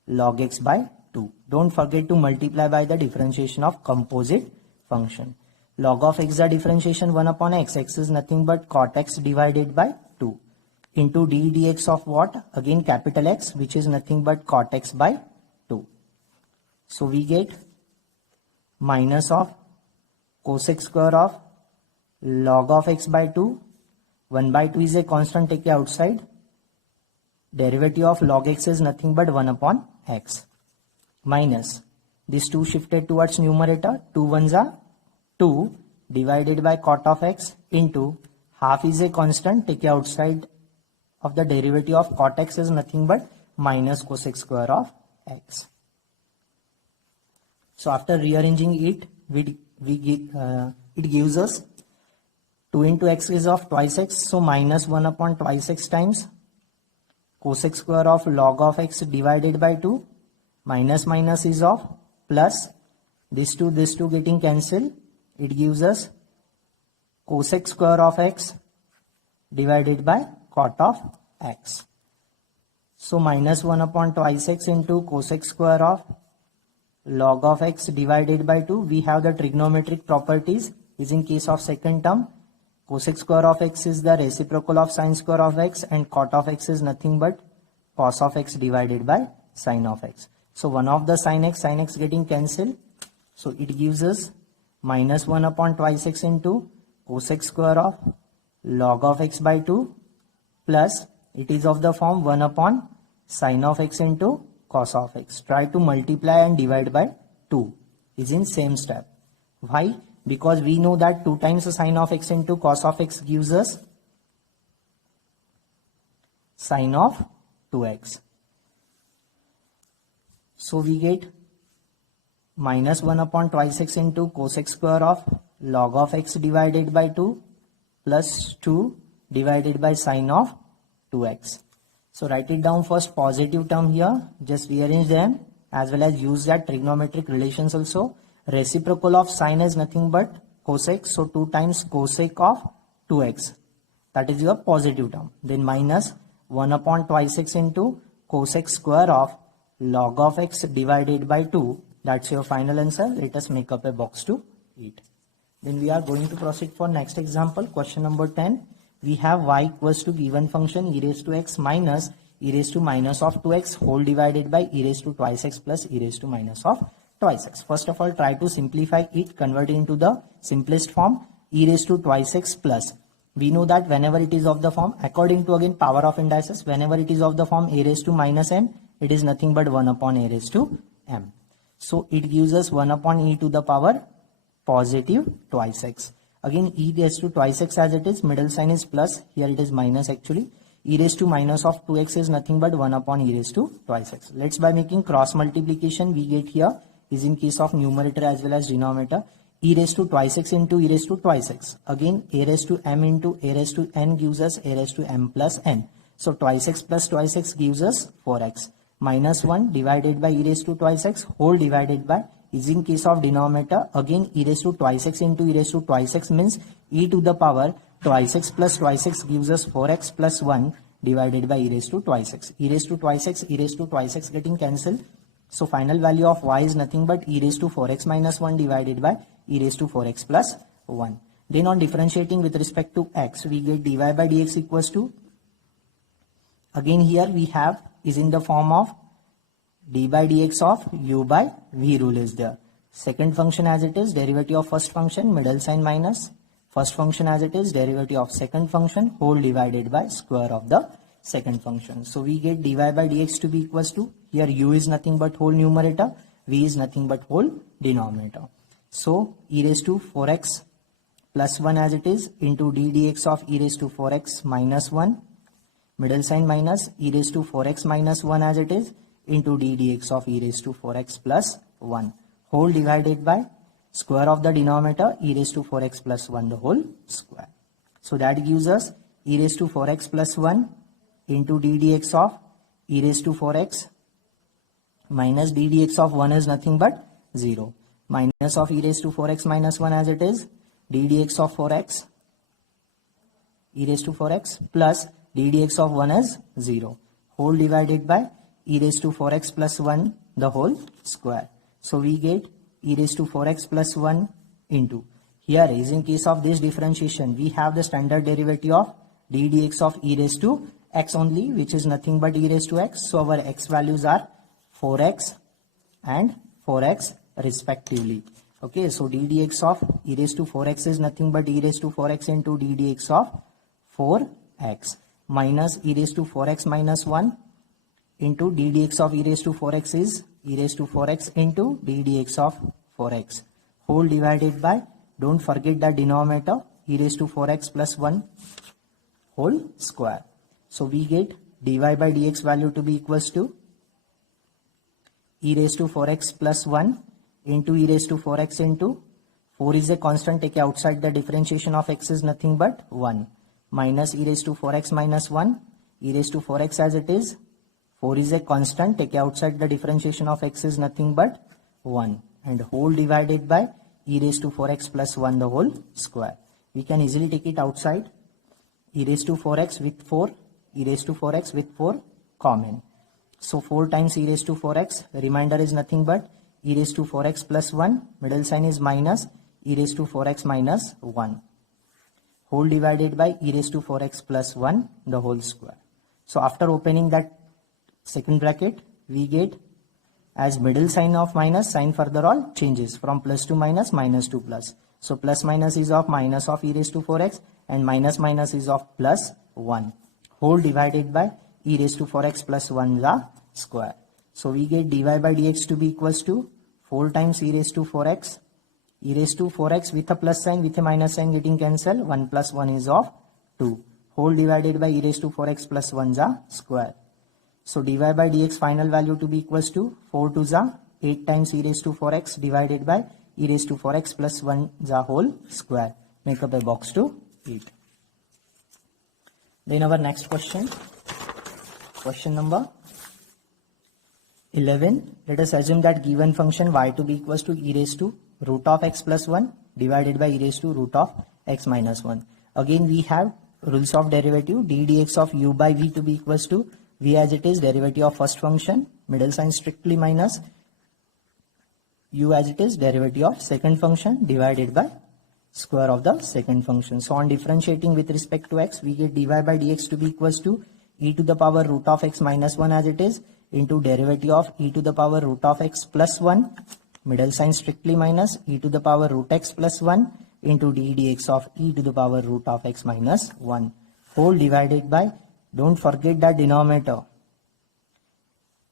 log x by 2. Don't forget to multiply by the differentiation of composite function. Log of x the differentiation 1 upon x, x is nothing but cot x divided by 2 into d dx of what? Again capital X, which is nothing but cot x by 2. So we get minus of cosec square of log of x by 2, 1 by 2 is a constant, take it outside, derivative of log x is nothing but 1 upon x, minus this 2 shifted towards numerator, 2 1s are 2 divided by cot of x into half is a constant, take it outside, of the derivative of cot x is nothing but minus cosec square of x. So after rearranging it, it gives us 2 into x is of twice x, so minus 1 upon twice x times cosec square of log of x divided by 2, minus minus is of plus, this two getting cancelled, it gives us cosec square of x divided by cot of x. So minus 1 upon twice x into cosec square of log of x divided by 2. We have the trigonometric properties is in case of second term. Cosec square of x is the reciprocal of sine square of x and cot of x is nothing but cos of x divided by sine of x. So one of the sin x getting cancelled. So it gives us minus 1 upon twice x into cosec square of log of x by 2 plus it is of the form 1 upon sine of x into cos of x. Try to multiply and divide by 2 is in same step. Why? Because we know that 2 times the sine of x into cos of x gives us sine of 2x. So we get minus 1 upon twice x into cosec square of log of x divided by 2 plus 2 divided by sine of 2x. So write it down first positive term here, just rearrange them as well as use that trigonometric relations also. Reciprocal of sine is nothing but cosec, so 2 times cosec of 2x, that is your positive term. Then minus 1 upon twice x into cosec square of log of x divided by 2, that's your final answer. Let us make up a box to it. Then we are going to proceed for next example, question number 10. We have y equals to given function e raised to x minus e raised to minus of 2x whole divided by e raised to twice x plus e raised to minus of twice x. First of all, try to simplify it, convert it into the simplest form, e raised to twice x plus. We know that whenever it is of the form, according to again power of indices, whenever it is of the form a raised to minus m, it is nothing but 1 upon a raised to m. So it gives us 1 upon e to the power positive twice x. Again e raised to twice x as it is, middle sign is plus, here it is minus actually. E raised to minus of 2x is nothing but 1 upon e raised to twice x. Let's by making cross multiplication we get here is in case of numerator as well as denominator. E raised to twice x into e raised to twice x. Again a raised to m into a raised to n gives us a raised to m plus n. So twice x plus twice x gives us 4x. Minus 1 divided by e raised to twice x whole divided by is in case of denominator. Again e raised to twice x into e raised to twice x means e to the power twice x plus twice x gives us 4x plus 1 divided by e raised to twice x. E raised to twice x, e raised to twice x getting cancelled. So final value of y is nothing but e raised to 4x minus 1 divided by e raised to 4x plus 1. Then on differentiating with respect to x, we get dy by dx equals to, again here we have is in the form of d by dx of u by v rule is there. Second function as it is, derivative of first function, middle sign minus, first function as it is, derivative of second function, whole divided by square of the second function. So we get dy by dx to be equals to, here u is nothing but whole numerator, v is nothing but whole denominator. So e raised to 4x plus 1 as it is into d dx of e raised to 4x minus 1, middle sign minus, e raised to 4x minus 1 as it is into d dx of e raised to 4x plus 1 whole divided by square of the denominator e raised to 4x plus 1 the whole square. So that gives us e raised to 4x plus 1 into d dx of e raised to 4x minus d dx of 1 is nothing but 0. Minus of e raised to 4x minus 1 as it is, d dx of 4x e raised to 4x plus d dx of 1 is 0 whole divided by e raised to 4x plus 1 the whole square. So we get e raised to 4x plus 1 into, here is in case of this differentiation we have the standard derivative of d dx of e raised to x only, which is nothing but e raised to x. So our x values are 4x and 4x respectively. Okay, so d dx of e raised to 4x is nothing but e raised to 4x into d dx of 4x minus e raised to 4x minus 1 into d dx of e raised to 4x is e raised to 4x into d dx of 4x whole divided by, don't forget the denominator, e raised to 4x plus 1 whole square. So we get dy by dx value to be equals to e raised to 4x plus 1 into e raised to 4x into 4 is a constant, take outside, the differentiation of x is nothing but 1, minus e raised to 4x minus 1, e raised to 4x as it is, 4 is a constant, take outside, the differentiation of x is nothing but 1, and whole divided by e raised to 4x plus 1 the whole square. We can easily take it outside, e raised to 4x with 4, e raised to 4x with 4 common. So 4 times e raised to 4x, remainder is nothing but e raised to 4x plus 1, middle sign is minus e raised to 4x minus 1, whole divided by e raised to 4x plus 1 the whole square. So after opening that second bracket, we get as middle sign of minus, sign further all changes from plus to minus, minus to plus. So plus minus is of minus of e raised to 4x and minus minus is of plus 1, whole divided by e raised to 4x plus 1 the square. So we get dy by dx to be equals to 4 times e raised to 4x, e raised to 4x with a plus sign, with a minus sign getting cancelled, 1 plus 1 is of 2, whole divided by e raised to 4x plus 1 the square. So dy by dx final value to be equals to 4 to the 8 times e raised to 4x divided by e raised to 4x plus 1 the whole square. Make up a box to 8. Then our next question, question number 11. Let us assume that given function y to be equals to e raised to root of x plus 1 divided by e raised to root of x minus 1. Again we have rules of derivative, d dx of u by v to be equals to v as it is derivative of first function, middle sign strictly minus u as it is derivative of second function divided by square of the second function. So on differentiating with respect to x, we get dy by dx to be equals to e to the power root of x minus 1 as it is into derivative of e to the power root of x plus 1, middle sign strictly minus e to the power root x plus 1 into d dx of e to the power root of x minus 1, whole divided by, don't forget that denominator,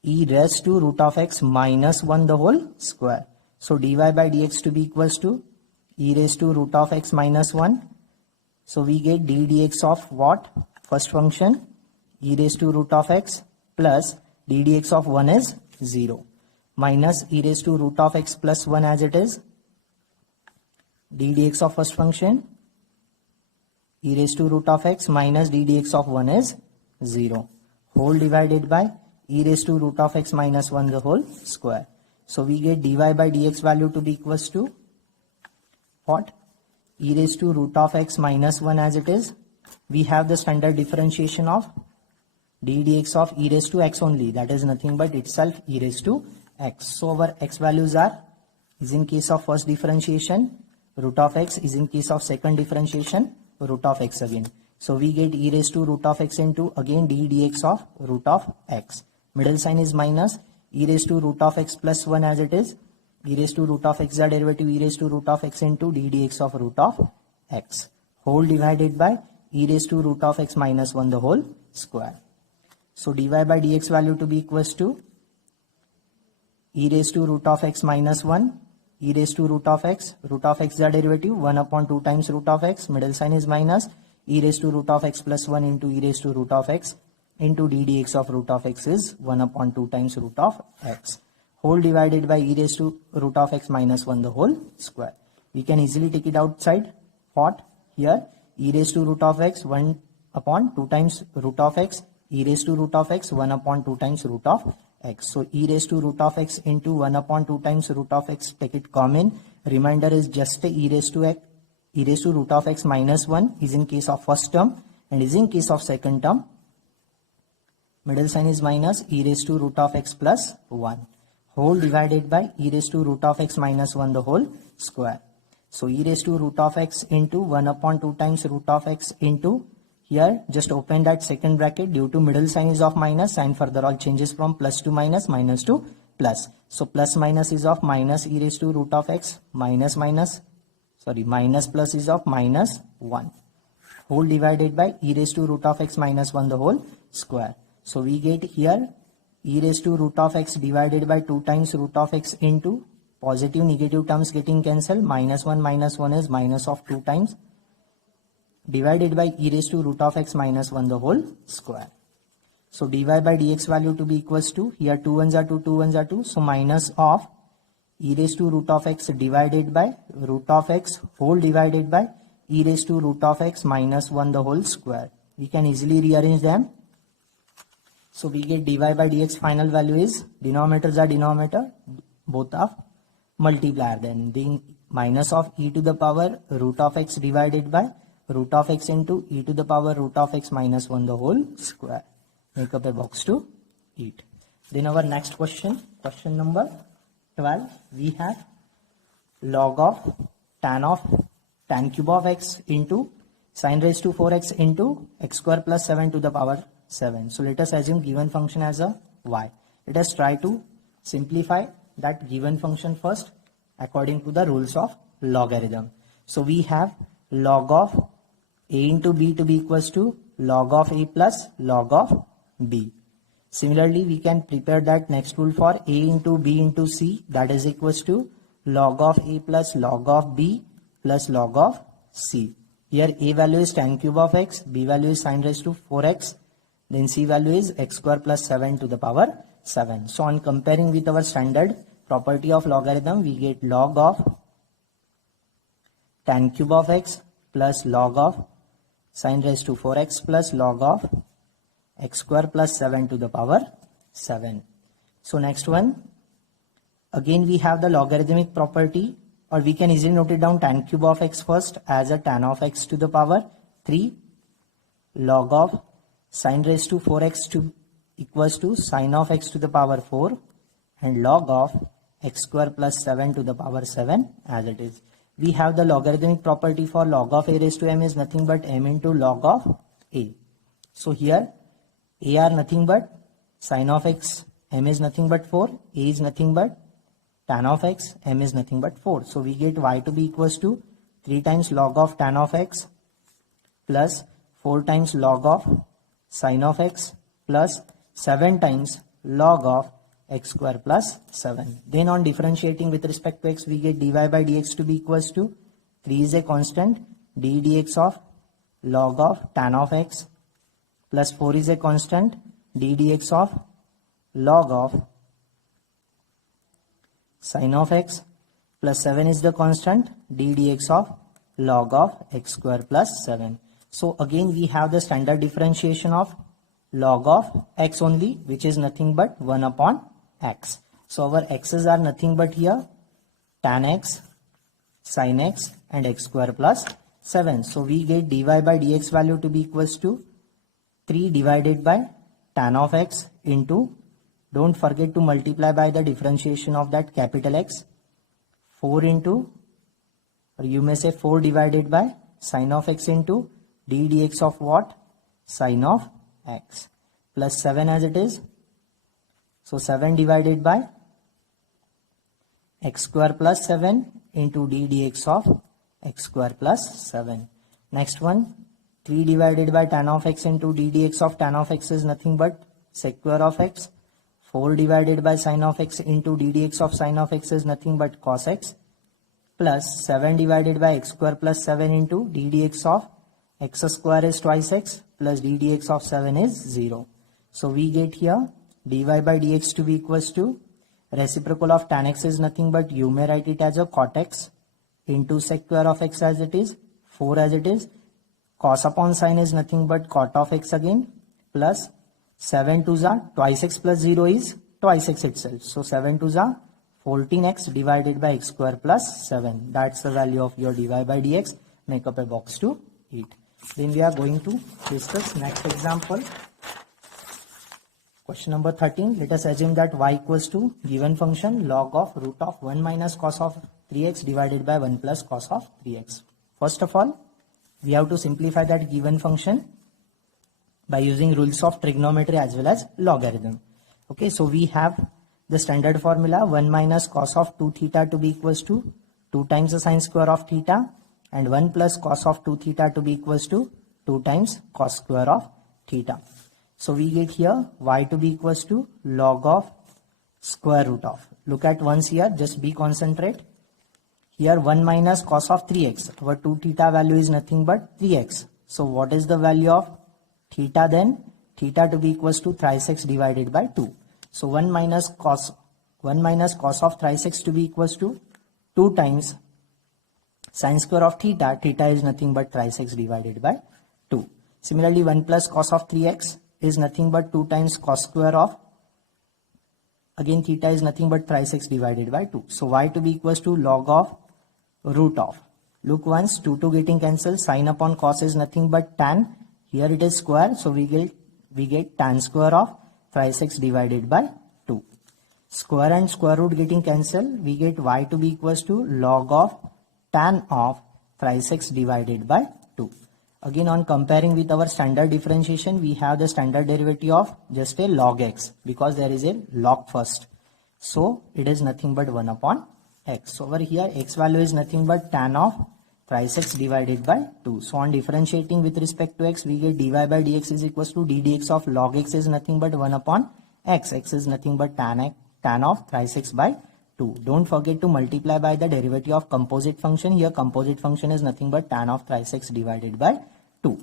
e raised to root of x minus 1 the whole square. So dy by dx to be equals to e raised to root of x minus 1. So we get d dx of what? First function, e raised to root of x plus d dx of 1 is 0, minus e raised to root of x plus 1 as it is, d dx of first function, e raised to root of x minus d dx of 1 is 0, whole divided by e raised to root of x minus 1 the whole square. So we get dy by dx value to be equals to what? E raised to root of x minus 1 as it is. We have the standard differentiation of d dx of e raised to x only, that is nothing but itself e raised to x. So our x values are, is in case of first differentiation root of x, is in case of second differentiation root of x again. So we get e raised to root of x into again d dx of root of x, middle sign is minus e raised to root of x plus 1 as it is, e raised to root of x the derivative e raised to root of x into d dx of root of x, whole divided by e raised to root of x minus 1 the whole square. So dy by dx value to be equals to e raised to root of x minus 1, e raised to root of x the derivative 1 upon 2 times root of x, middle sign is minus e raised to root of x plus 1 into e raised to root of x into d dx of root of x is 1 upon 2 times root of x, whole divided by e raised to root of x minus 1 the whole square. We can easily take it outside. What? Here e raised to root of x 1 upon 2 times root of x, e raised to root of x 1 upon 2 times root of x. So e raised to root of x into 1 upon 2 times root of x, take it common, remainder is just e raised to x, e raised to root of x minus 1 is in case of first term and is in case of second term, middle sign is minus e raised to root of x plus 1, whole divided by e raised to root of x minus 1 the whole square. So e raised to root of x into 1 upon 2 times root of x into, here just open that second bracket, due to middle sign is of minus, sign further all changes from plus to minus, minus to plus. So plus minus is of minus e raised to root of x minus plus is of minus 1, whole divided by e raised to root of x minus 1 the whole square. So we get here e raised to root of x divided by 2 times root of x into positive negative terms getting cancelled, minus 1 is minus of 2 times divided by e raised to root of x minus 1 the whole square. So dy by dx value to be equals to, here 2 ones are 2, 2 ones are 2, so minus of e raised to root of x divided by root of x whole divided by e raised to root of x minus 1 the whole square. We can easily rearrange them. So we get dy by dx final value is, denominators are denominator, both are multiplier, then being minus of e to the power root of x divided by root of x into e to the power root of x minus 1 the whole square. Make up a box to eat. Then our next question, question number 12, we have log of tan cube of x into sin raised to 4x into x square plus 7 to the power 7. So let us assume given function as a y. Let us try to simplify that given function first according to the rules of logarithm. So we have log of a into b to be equals to log of a plus log of b. Similarly, we can prepare that next rule for a into b into c, that is equals to log of a plus log of b plus log of c. Here a value is tan cube of x, b value is sin raised to 4x, then c value is x square plus 7 to the power 7. So on comparing with our standard property of logarithm, we get log of tan cube of x plus log of sin raised to 4x plus log of x square plus 7 to the power 7. So next one, again we have the logarithmic property, or we can easily note it down, tan cube of x first as a tan of x to the power 3 log of sin raised to 4x to equals to sin of x to the power 4 and log of x square plus 7 to the power 7 as it is. We have the logarithmic property for log of a raised to m is nothing but m into log of a. So here a are nothing but sin of x, m is nothing but 4, a is nothing but tan of x, m is nothing but 4. So we get y to be equals to 3 times log of tan of x plus 4 times log of sin of x plus 7 times log of x square plus 7. Then on differentiating with respect to x, we get dy by dx to be equals to 3 is a constant, d dx of log of tan of x plus 4 is a constant, d dx of log of sin of x plus 7 is the constant, d dx of log of x square plus 7. So again we have the standard differentiation of log of x only, which is nothing but 1 upon x. So our x's are nothing but here tan x, sin x and x square plus 7. So we get dy by dx value to be equals to 3 divided by tan of x into, don't forget to multiply by the differentiation of that capital X, 4 into, or you may say 4 divided by sin of x into d dx of what? Sin of x plus 7 as it is. So 7 divided by x square plus 7 into d dx of x square plus 7. Next one, 3 divided by tan of x into d dx of tan of x is nothing but sec square of x. 4 divided by sin of x into d dx of sin of x is nothing but cos x plus 7 divided by x square plus 7 into d dx of x square is twice x plus d dx of 7 is 0. So we get here dy by dx to be equals to reciprocal of tan x is nothing but, you may write it as a cot x into sec square of x as it is, 4 as it is, cos upon sin is nothing but cot of x again plus 7 2s are twice x plus 0 is twice x itself. So 7 2s are 14x divided by x square plus 7. That's the value of your dy by dx. Make up a box to eat. Then we are going to discuss next example. Question number 13. Let us assume that y equals to given function log of root of 1 minus cos of 3x divided by 1 plus cos of 3x. First of all, we have to simplify that given function by using rules of trigonometry as well as logarithm. Okay, so we have the standard formula 1 minus cos of 2 theta to be equals to 2 times the sine square of theta and 1 plus cos of 2 theta to be equals to 2 times cos square of theta. So we get here y to be equals to log of square root of. Look at once here, just be concentrate. Here 1 minus cos of 3x. Our 2 theta value is nothing but 3x. So what is the value of theta then? Theta to be equals to thrice x divided by 2. So 1 minus cos of thrice x to be equals to 2 times sin square of theta. Theta is nothing but thrice x divided by 2. Similarly, 1 plus cos of 3x is nothing but 2 times cos square of, again theta is nothing but thrice x divided by 2. So y to be equals to log of root of. Look once, 2 getting cancelled, sin upon cos is nothing but tan. Here it is square, so we get tan square of thrice x divided by 2. Square and square root getting cancelled, we get y to be equals to log of tan of thrice x divided by 2. Again, on comparing with our standard differentiation, we have the standard derivative of just a log x because there is a log first. So it is nothing but 1 upon x. So over here x value is nothing but tan of thrice x divided by 2. So on differentiating with respect to x, we get dy by dx is equals to d dx of log x is nothing but 1 upon x. X is nothing but tan of thrice x by 2. Don't forget to multiply by the derivative of composite function. Here composite function is nothing but tan of thrice x divided by 2.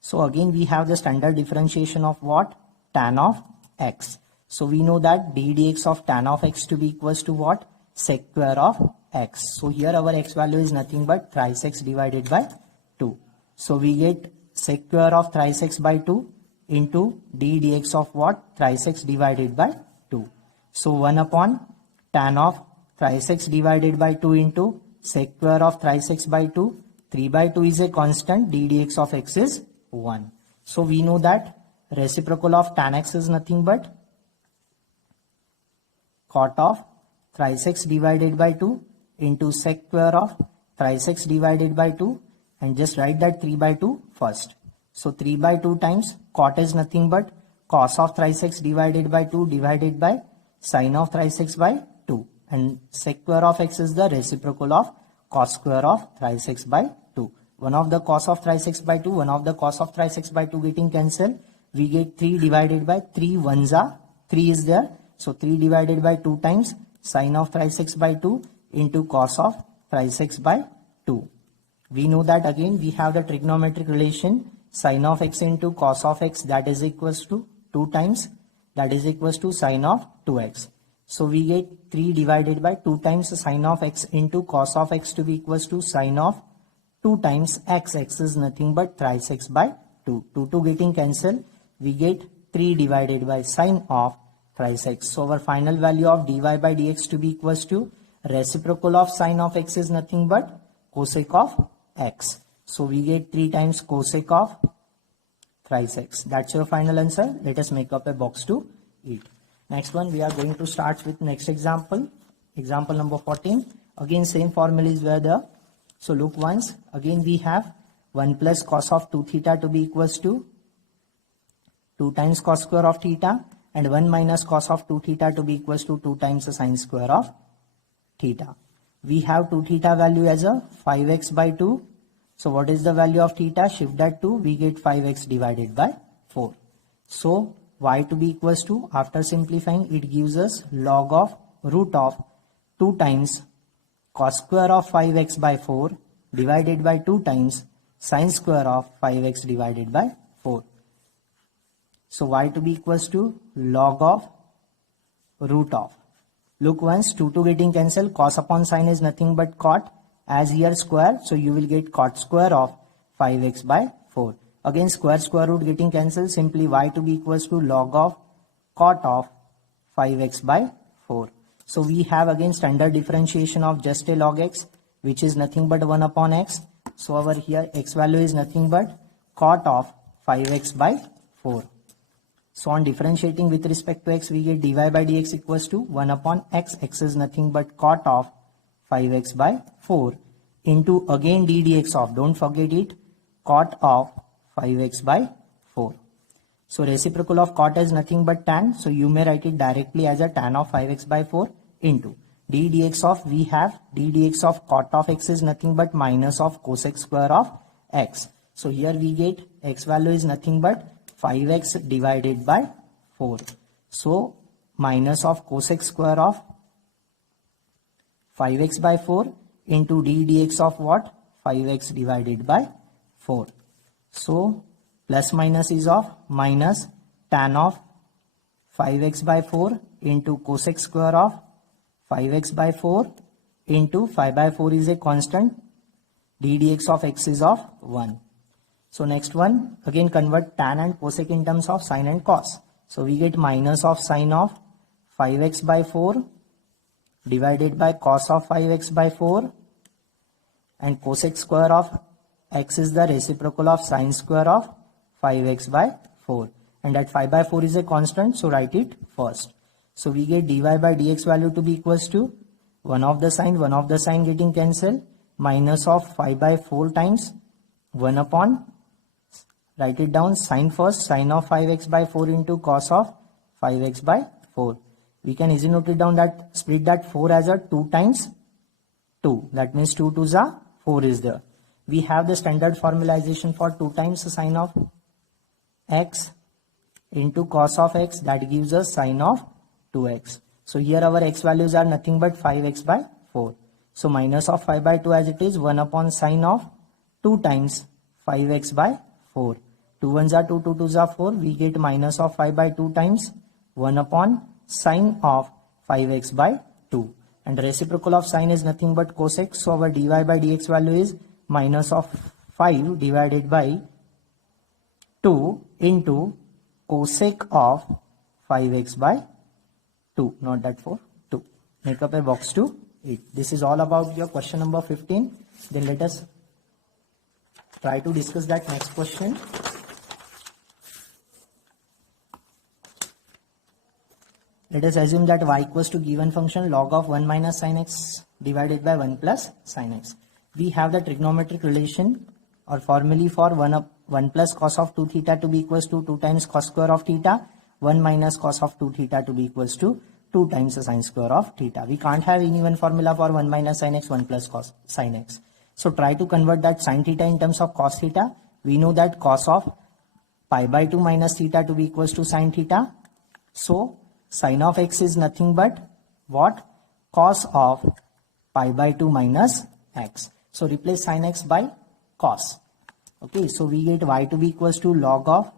So again we have the standard differentiation of what? Tan of x. So we know that d dx of tan of x to be equals to what? Sec square of x. So here our x value is nothing but thrice x divided by 2. So we get sec square of thrice x by 2 into d dx of what? Thrice x divided by 2. So 1 upon tan of thrice x divided by 2 into sec square of thrice x by 2. 3 by 2 is a constant, d dx of x is 1. So we know that reciprocal of tan x is nothing but cot of thrice x divided by 2 into sec square of thrice x divided by 2, and just write that 3 by 2 first. So 3 by 2 times cot is nothing but cos of thrice x divided by 2 divided by sin of thrice x by 2, and sec square of x is the reciprocal of cos square of thrice x by 2. One of the cos of thrice x by 2, one of the cos of thrice x by 2 getting cancelled. We get 3 divided by 3 ones are 3 is there. So 3 divided by 2 times sin of thrice x by 2 into cos of thrice x by 2. We know that again we have the trigonometric relation sin of x into cos of x, that is equals to 2 times that is equals to sin of 2x. So we get 3 divided by 2 times sin of x into cos of x to be equals to sin of 2 times x. X is nothing but thrice x by 2. 2 getting cancelled, we get 3 divided by sin of thrice x. So our final value of dy by dx to be equals to reciprocal of sin of x is nothing but cosec of x. So we get 3 times cosec of thrice x. That's your final answer. Let us make up a box to it. Next one, we are going to start with next example. Example number 14. Again same formula is where the, so look once, again we have 1 plus cos of 2 theta to be equals to 2 times cos square of theta, and 1 minus cos of 2 theta to be equals to 2 times the sin square of theta. We have 2 theta value as a 5x by 2. So what is the value of theta? Shift that 2, we get 5x divided by 4. So y to be equals to, after simplifying, it gives us log of root of 2 times cos square of 5x by 4 divided by 2 times sin square of 5x divided by 4. So y to be equals to log of root of. Look once, 2 getting cancelled, cos upon sin is nothing but cot, as here square, so you will get cot square of 5x by 4. Again square root getting cancelled, simply y to be equals to log of cot of 5x by 4. So we have again standard differentiation of just a log x, which is nothing but 1 upon x. So over here x value is nothing but cot of 5x by 4. So on differentiating with respect to x, we get dy by dx equals to 1 upon x. X is nothing but cot of 5x by 4 into again d dx of, don't forget it, cot of 5x by 4. So reciprocal of cot is nothing but tan. So you may write it directly as a tan of 5x by 4 into d dx of, we have d dx of cot of x is nothing but minus of cosec square of x. So here we get x value is nothing but 5x divided by 4. So minus of cosec square of 5x by 4 into d dx of what? 5x divided by 4. So plus minus is of minus tan of 5x by 4 into cosec square of 5x by 4 into 5 by 4 is a constant, d dx of x is of 1. So next one, again convert tan and cosec in terms of sine and cos. So we get minus of sine of 5x by 4 divided by cos of 5x by 4, and cosec square of x is the reciprocal of sine square of 5x by 4, and that 5 by 4 is a constant, so write it first. So we get dy by dx value to be equals to 1 of the sine getting cancelled, minus of 5 by 4 times 1 upon, write it down, sine first, sine of 5x by 4 into cos of 5x by 4. We can easily note it down that split that 4 as a 2 times 2. That means 2 2s are 4 is there. We have the standard formalization for 2 times the sine of x into cos of x, that gives us sine of 2x. So here our x values are nothing but 5x by 4. So minus of 5 by 2 as it is 1 upon sine of 2 times 5x by 4. 2 1s are 2, 2 2s are 4. We get minus of 5 by 2 times 1 upon sine of 5x by 2. And reciprocal of sine is nothing but cosec. So our dy by dx value is minus of 5 divided by 2 into cosec of 5x by 2. Not that 4, 2. Make up a box to it. This is all about your question number 15. Then let us try to discuss that next question. Let us assume that y equals to given function log of 1 minus sin x divided by 1 plus sin x. We have the trigonometric relation or formulae for 1 plus cos of 2 theta to be equals to 2 times cos square of theta, 1 minus cos of 2 theta to be equals to 2 times the sin square of theta. We can't have any one formula for 1 minus sin x, 1 plus cos sin x. So try to convert that sin theta in terms of cos theta. We know that cos of pi by 2 minus theta to be equals to sin theta. So sin of x is nothing but what? Cos of pi by 2 minus x. So replace sin x by cos. Okay, so we get y to be equals to log of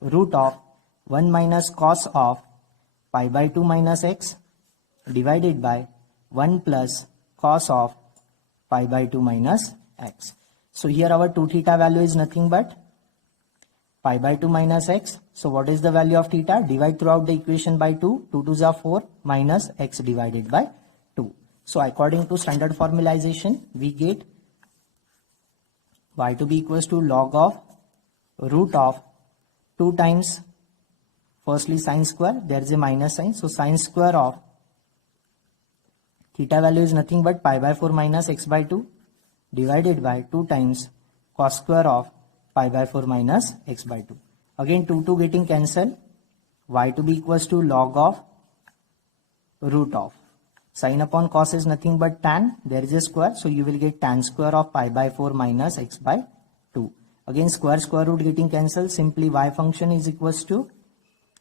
root of 1 minus cos of pi by 2 minus x divided by 1 plus cos of pi by 2 minus x. So here our 2 theta value is nothing but pi by 2 minus x. So what is the value of theta? Divide throughout the equation by 2. 2 2s are 4 minus x divided by 2. So according to standard formalization, we get y to be equals to log of root of 2 times firstly sine square, there is a minus sign, so sine square of theta value is nothing but pi by 4 minus x by 2 divided by 2 times cos square of pi by 4 minus x by 2. Again 2 getting cancelled, y to be equals to log of root of sine upon cos is nothing but tan, there is a square, so you will get tan square of pi by 4 minus x by 2. Again square root getting cancelled, simply y function is equals to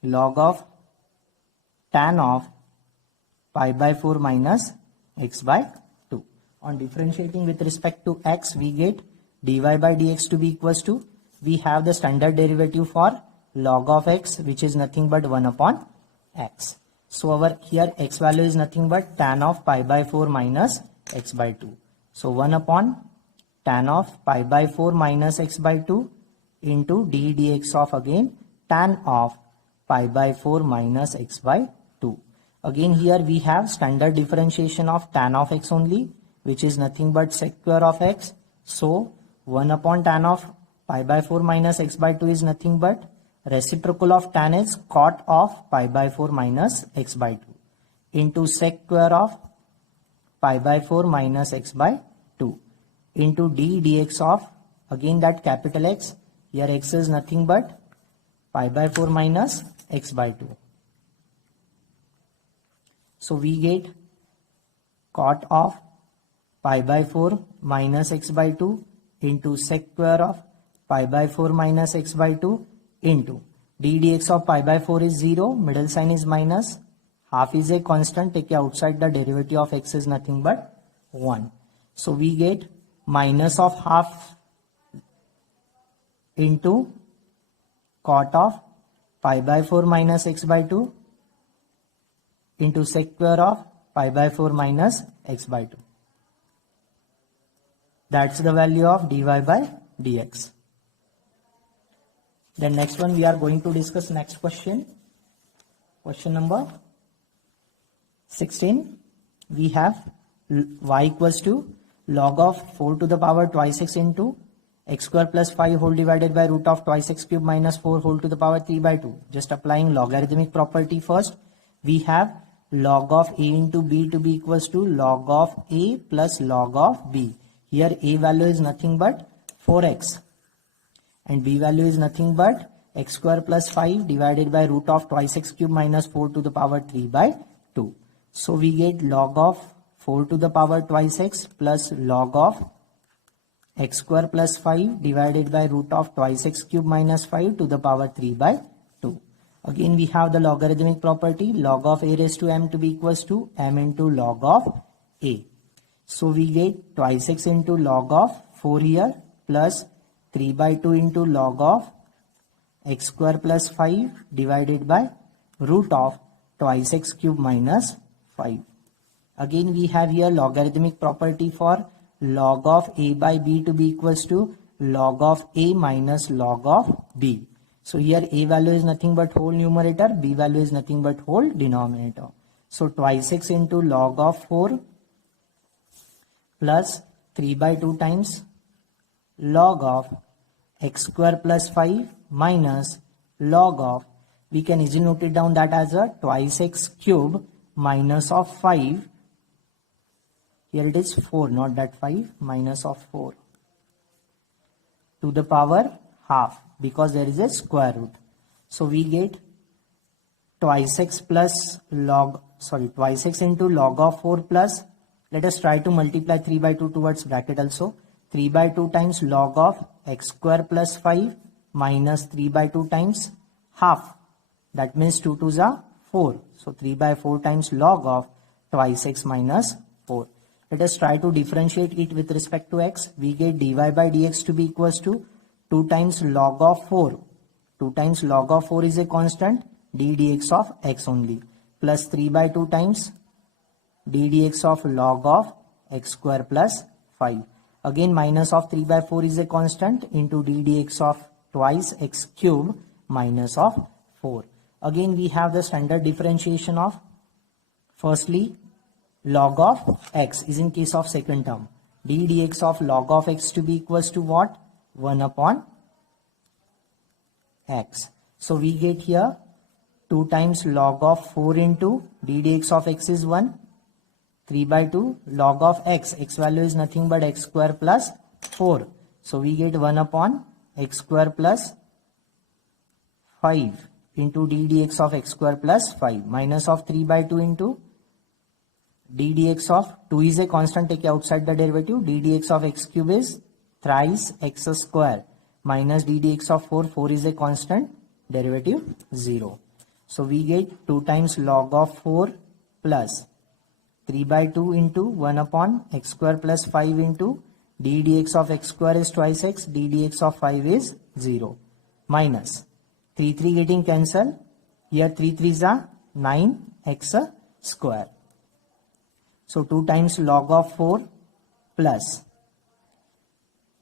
log of tan of pi by 4 minus x by 2. On differentiating with respect to x, we get dy by dx to be equals to, we have the standard derivative for log of x, which is nothing but 1 upon x. So our here x value is nothing but tan of pi by 4 minus x by 2. So 1 upon tan of pi by 4 minus x by 2 into d dx of again tan of pi by 4 minus x by 2. Again here we have standard differentiation of tan of x only, which is nothing but sec square of x. So 1 upon tan of pi by 4 minus x by 2 is nothing but reciprocal of tan is cot of pi by 4 minus x by 2 into sec square of pi by 4 minus x by 2 into d dx of again that capital X, here x is nothing but pi by 4 minus x by 2. So we get cot of pi by 4 minus x by 2 into sec square of pi by 4 minus x by 2 into d dx of pi by 4 is 0, middle sign is minus, half is a constant, take outside, the derivative of x is nothing but 1. So we get minus of half into cot of pi by 4 minus x by 2 into sec square of pi by 4 minus x by 2. That's the value of dy by dx. Then next one we are going to discuss next question. Question number 16. We have y equals to log of 4 to the power twice x into x square plus 5 whole divided by root of twice x cube minus 4 whole to the power 3 by 2. Just applying logarithmic property first. We have log of a into b to be equals to log of a plus log of b. Here a value is nothing but 4x and b value is nothing but x square plus 5 divided by root of twice x cube minus 4 to the power 3 by 2. So we get log of 4 to the power twice x plus log of x square plus 5 divided by root of twice x cube minus 5 to the power 3 by 2. Again we have the logarithmic property, log of a raised to m to be equals to m into log of a. So we get twice x into log of 4 here plus 3 by 2 into log of x square plus 5 divided by root of twice x cube minus 5. Again we have here logarithmic property for log of a by b to be equals to log of a minus log of b. So here a value is nothing but whole numerator, b value is nothing but whole denominator. So twice x into log of 4 plus 3 by 2 times log of x square plus 5 minus log of, we can easily note it down that as a twice x cube minus of 5. Here it is 4, not that 5, minus of 4 to the power half because there is a square root. So we get twice x plus twice x into log of 4 plus, let us try to multiply 3 by 2 towards bracket also. 3 by 2 times log of x square plus 5 minus 3 by 2 times half. That means 2 2s are 4. So 3 by 4 times log of twice x minus 4. Let us try to differentiate it with respect to x. We get dy by dx to be equals to 2 times log of 4. 2 times log of 4 is a constant, d dx of x only. Plus 3 by 2 times d dx of log of x square plus 5. Again minus of 3 by 4 is a constant into d dx of twice x cube minus of 4. Again we have the standard differentiation of firstly log of x is in case of second term. d dx of log of x to be equals to what? 1 upon x. So we get here 2 times log of 4 into d dx of x is 1. 3 by 2 log of x. X value is nothing but x square plus 4. So we get 1 upon x square plus 5 into d dx of x square plus 5 minus of 3 by 2 into d dx of 2 is a constant, take outside the derivative. d dx of x cube is thrice x square minus d dx of 4. 4 is a constant, derivative 0. So we get 2 times log of 4 plus 3 by 2 into 1 upon x square plus 5 into d dx of x square is twice x, d dx of 5 is 0 minus 3 getting cancelled. Here 3 3s are 9x square. So 2 times log of 4 plus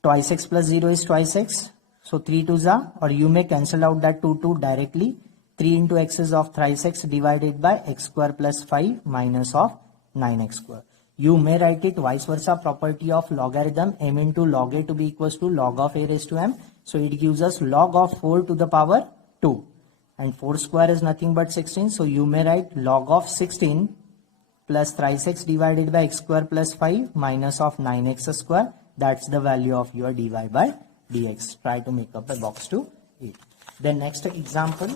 twice x plus 0 is twice x. So 3 2s are, or you may cancel out that 2 directly. 3 into x is of thrice x divided by x square plus 5 minus of 9x square. You may write it vice versa property of logarithm m into log a to be equals to log of a raised to m. So it gives us log of 4 to the power 2 and 4 square is nothing but 16. So you may write log of 16 plus thrice x divided by x square plus 5 minus of 9x square. That's the value of your dy by dx. Try to make up a box to it. Then next example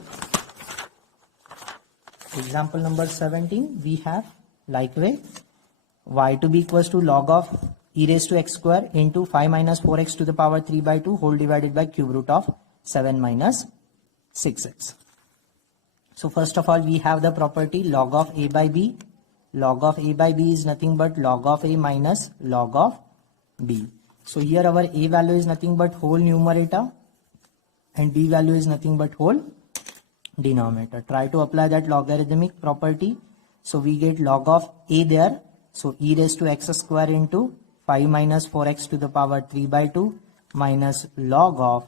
number 17, we have like way y to be equals to log of e raised to x square into 5 minus 4x to the power 3 by 2 whole divided by cube root of 7 minus 6x. So first of all we have the property log of a by b. Log of a by b is nothing but log of a minus log of b. So here our a value is nothing but whole numerator and b value is nothing but whole denominator. Try to apply that logarithmic property. So we get log of a there. So e raised to x square into 5 minus 4x to the power 3 by 2 minus log of,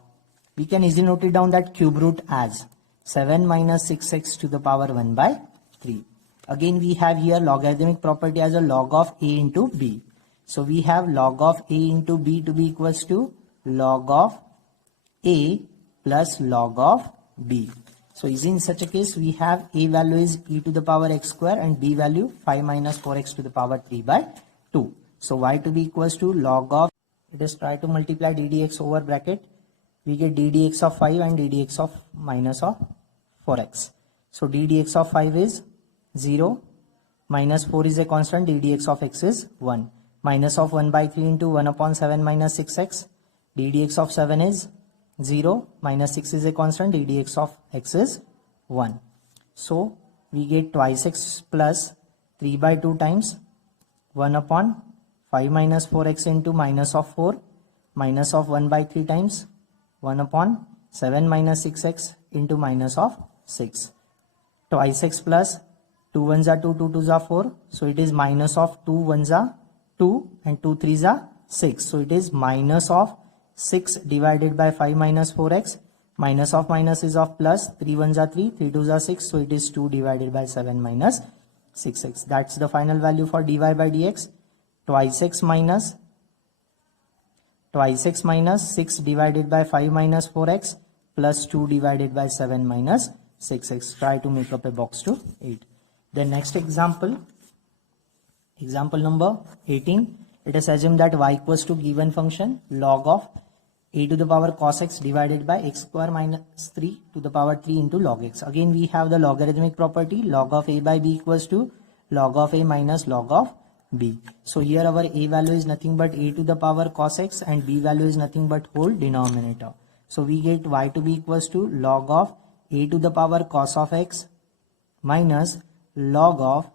we can easily note it down that cube root as 7 minus 6x to the power 1 by 3. Again we have here logarithmic property as a log of a into b. So we have log of a into b to be equals to log of a plus log of b. So is in such a case we have a value is e to the power x square and b value 5 minus 4x to the power 3 by 2. So y to be equals to log of, let us try to multiply ddx over bracket. We get ddx of 5 and ddx of minus of 4x. So ddx of 5 is 0, minus 4 is a constant, ddx of x is 1. Minus of 1 by 3 into 1 upon 7 minus 6x. ddx of 7 is 0, minus 6 is a constant, ddx of x is 1. So we get twice x plus 3 by 2 times 1 upon 5 minus 4x into minus of 4, minus of 1 by 3 times 1 upon 7 minus 6x into minus of 6. Twice x plus 2 1s are 2, 2 2s are 4. So it is minus of 2 1s are 2 and 2 3s are 6. So it is minus of 6 divided by 5 minus 4x. Minus of minus is of plus, 3 1s are 3, 3 2s are 6. So it is 2 divided by 7 minus 6x. That's the final value for dy by dx. Twice x minus 6 divided by 5 minus 4x plus 2 divided by 7 minus 6x. Try to make up a box to 8. Then next example number 18. Let us assume that y equals to given function log of a to the power cos x divided by x square minus 3 to the power 3 into log x. Again we have the logarithmic property, log of a by b equals to log of a minus log of b. So here our a value is nothing but a to the power cos x and b value is nothing but whole denominator. So we get y to be equals to log of a to the power cos of x minus log of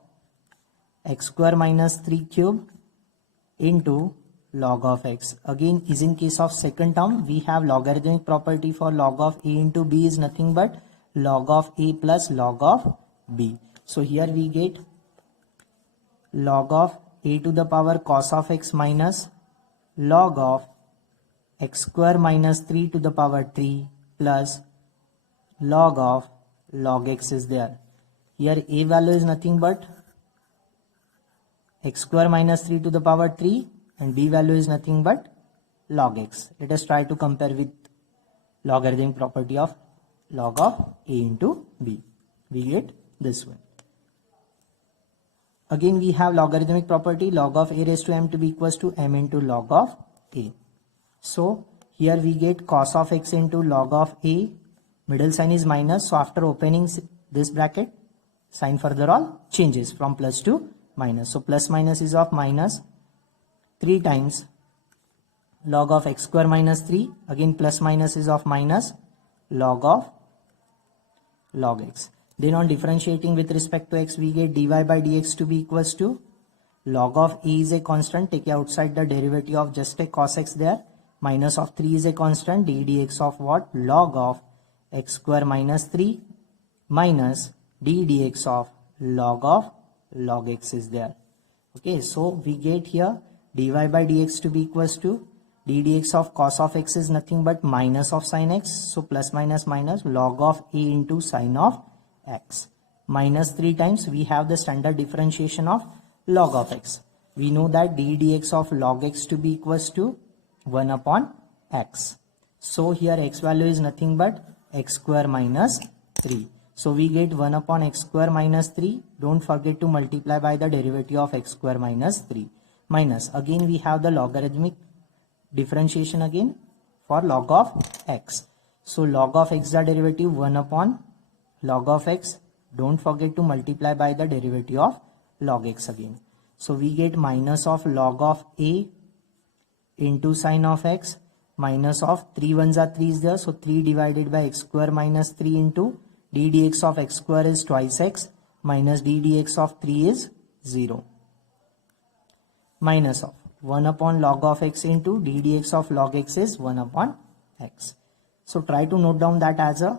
x square minus 3 cube into log of x. Again is in case of second term we have logarithmic property for log of a into b is nothing but log of a plus log of b. So here we get log of a to the power cos of x minus log of x square minus 3 to the power 3 plus log of log x is there. Here a value is nothing but x square minus 3 to the power 3 and b value is nothing but log x. Let us try to compare with logarithmic property of log of a into b. We get this one. Again we have logarithmic property log of a raised to m to be equals to m into log of a. So here we get cos of x into log of a, middle sign is minus, so after opening this bracket sign further all changes from plus to minus. So plus minus is of minus 3 times log of x square minus 3, again plus minus is of minus log of log x. Then on differentiating with respect to x we get dy by dx to be equals to log of a is a constant, take outside the derivative of just a cos x there, minus of 3 is a constant, d dx of what, log of x square minus 3 minus d dx of log x is there. Okay, so we get here dy by dx to be equals to d dx of cos of x is nothing but minus of sin x, so plus minus minus log of a into sin of x minus 3 times we have the standard differentiation of log of x. We know that d dx of log x to be equals to 1 upon x. So here x value is nothing but x square minus 3. So we get 1 upon x square minus 3. Don't forget to multiply by the derivative of x square minus 3. Minus again we have the logarithmic differentiation again for log of x. So log of x the derivative 1 upon log of x. Don't forget to multiply by the derivative of log x again. So we get minus of log of a into sin of x minus of 3 1s are 3 is there. So 3 divided by x square minus 3 into d dx of x square is twice x minus d dx of 3 is 0. Minus of 1 upon log of x into d dx of log x is 1 upon x. So try to note down that as a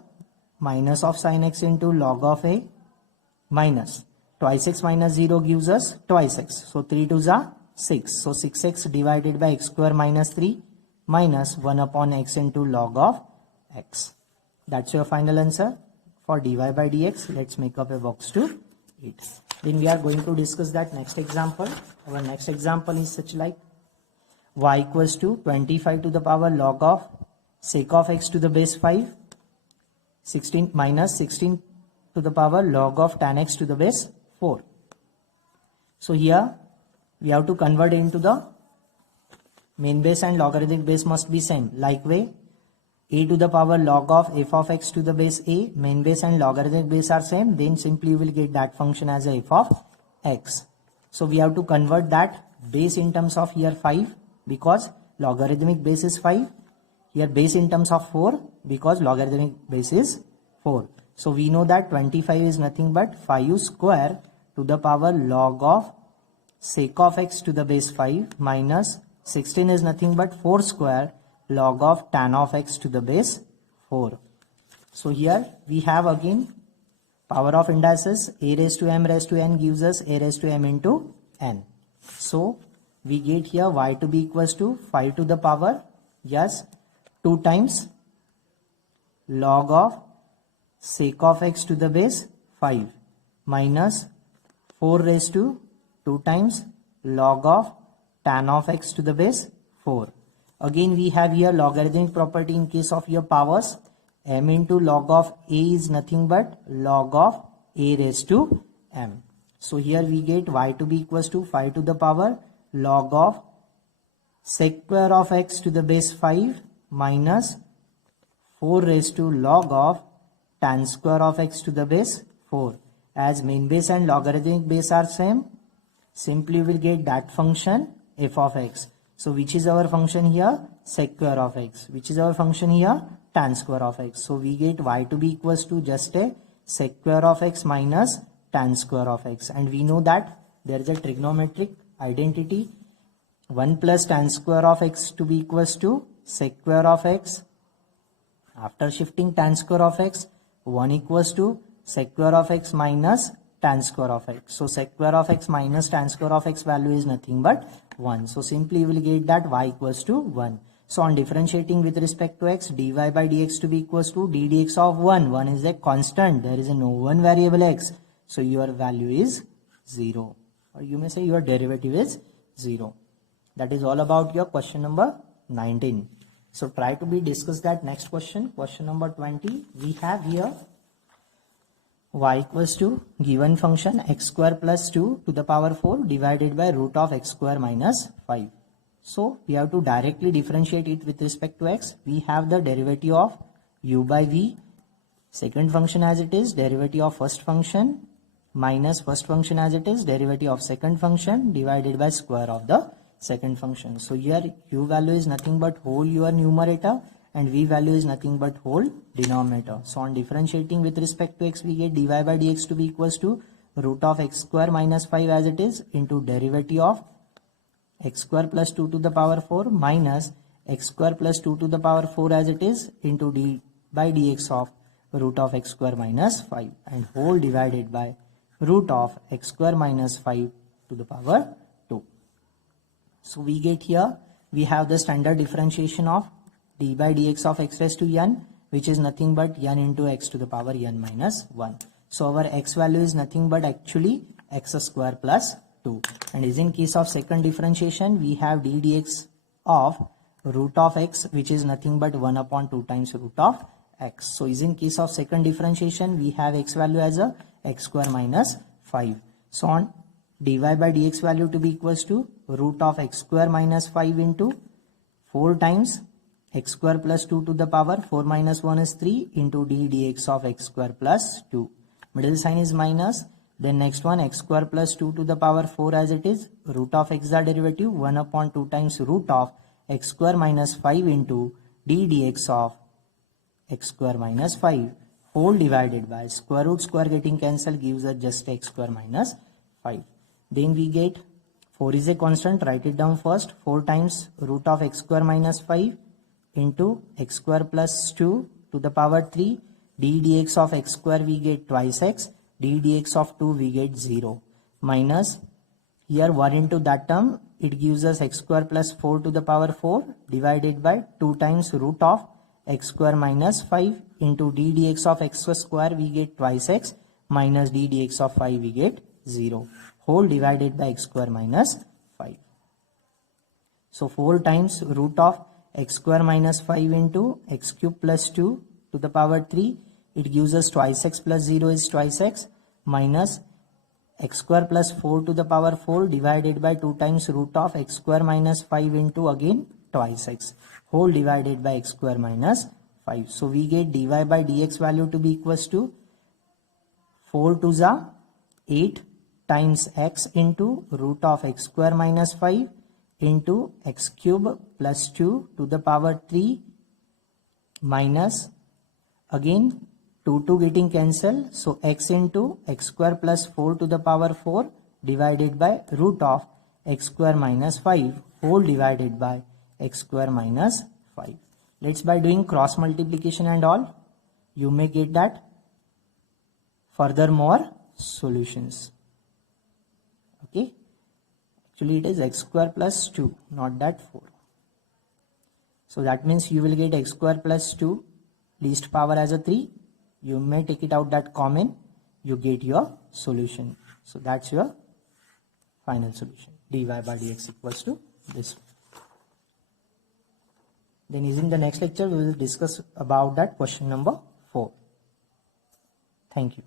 minus of sin x into log of a minus twice x minus 0 gives us twice x. So 3 2s are 6. So 6x divided by x square minus 3 minus 1 upon x into log of x. That's your final answer for dy by dx. Let's make up a box to it. Then we are going to discuss that next example. Our next example is such like y equals to 25 to the power log of sec of x to the base 5 16 minus 16 to the power log of tan x to the base 4. So here we have to convert into the main base and logarithmic base must be same. Likewise, a to the power log of f of x to the base a, main base and logarithmic base are same, then simply you will get that function as a f of x. So we have to convert that base in terms of here 5 because logarithmic base is 5. Here base in terms of 4 because logarithmic base is 4. So we know that 25 is nothing but 5 square to the power log of sec of x to the base 5 minus 16 is nothing but 4 square log of tan of x to the base 4. So here we have again power of indices a raised to m raised to n gives us a raised to m into n. So we get here y to be equals to 5 to the power, yes, 2 times log of sec of x to the base 5 minus 4 raised to 2 times log of tan of x to the base 4. Again we have here logarithmic property in case of your powers. M into log of a is nothing but log of a raised to m. So here we get y to be equals to 5 to the power log of sec square of x to the base 5 minus 4 raised to log of tan square of x to the base 4. As main base and logarithmic base are same, simply we will get that function f of x. So which is our function here? Sec square of x. Which is our function here? Tan square of x. So we get y to be equals to just a sec square of x minus tan square of x. And we know that there is a trigonometric identity 1 plus tan square of x to be equals to sec square of x. After shifting tan square of x, 1 equals to sec square of x minus tan square of x. So sec square of x minus tan square of x value is nothing but 1. So simply you will get that y equals to 1. So on differentiating with respect to x, dy by dx to be equals to d dx of 1. 1 is a constant. There is no one variable x. So your value is 0. Or you may say your derivative is 0. That is all about your question number 19. So try to discuss that next question. Question number 20. We have here y equals to given function x square plus 2 to the power 4 divided by root of x square minus 5. So we have to directly differentiate it with respect to x. We have the derivative of u by v, second function as it is, derivative of first function minus first function as it is, derivative of second function divided by square of the second function. So here u value is nothing but whole your numerator and v value is nothing but whole denominator. So on differentiating with respect to x, we get dy by dx to be equals to root of x square minus 5 as it is into derivative of x square plus 2 to the power 4 minus x square plus 2 to the power 4 as it is into d by dx of root of x square minus 5 and whole divided by root of x square minus 5 to the power 2. So we get here, we have the standard differentiation of d by dx of x raised to n, which is nothing but n into x to the power n minus 1. So our x value is nothing but actually x square plus 2. And is in case of second differentiation, we have d dx of root of x, which is nothing but 1 upon 2 times root of x. So is in case of second differentiation, we have x value as a x square minus 5. So on dy by dx value to be equals to root of x square minus 5 into 4 times x square plus 2 to the power 4 minus 1 is 3 into d dx of x square plus 2. Middle sign is minus. Then next one x square plus 2 to the power 4 as it is. Root of x are derivative 1 upon 2 times root of x square minus 5 into d dx of x square minus 5 whole divided by square getting cancelled gives us just x square minus 5. Then we get 4 is a constant, write it down first. 4 times root of x square minus 5 into x square plus 2 to the power 3, d dx of x square we get twice x, d dx of 2 we get 0, minus here 1 into that term, it gives us x square plus 4 to the power 4 divided by 2 times root of x square minus 5 into d dx of x square we get twice x minus d dx of 5 we get 0, whole divided by x square minus 5. So 4 times root of x square minus 5 into x cube plus 2 to the power 3, it gives us twice x plus 0 is twice x minus x square plus 4 to the power 4 divided by 2 times root of x square minus 5 into again twice x, whole divided by x square minus 5. So we get dy by dx value to be equals to 4 to the 8 times x into root of x square minus 5 into x cube plus 2 to the power 3 minus again 2 getting cancelled, so x into x square plus 4 to the power 4 divided by root of x square minus 5 whole divided by x square minus 5. Let's by doing cross multiplication and all, you may get that furthermore solutions. Okay, actually it is x square plus 2, not that 4. So that means you will get x square plus 2 least power as a 3. You may take it out that common, you get your solution. So that's your final solution. dy by dx equals to this. Then in the next lecture we will discuss about that question number 4. Thank you.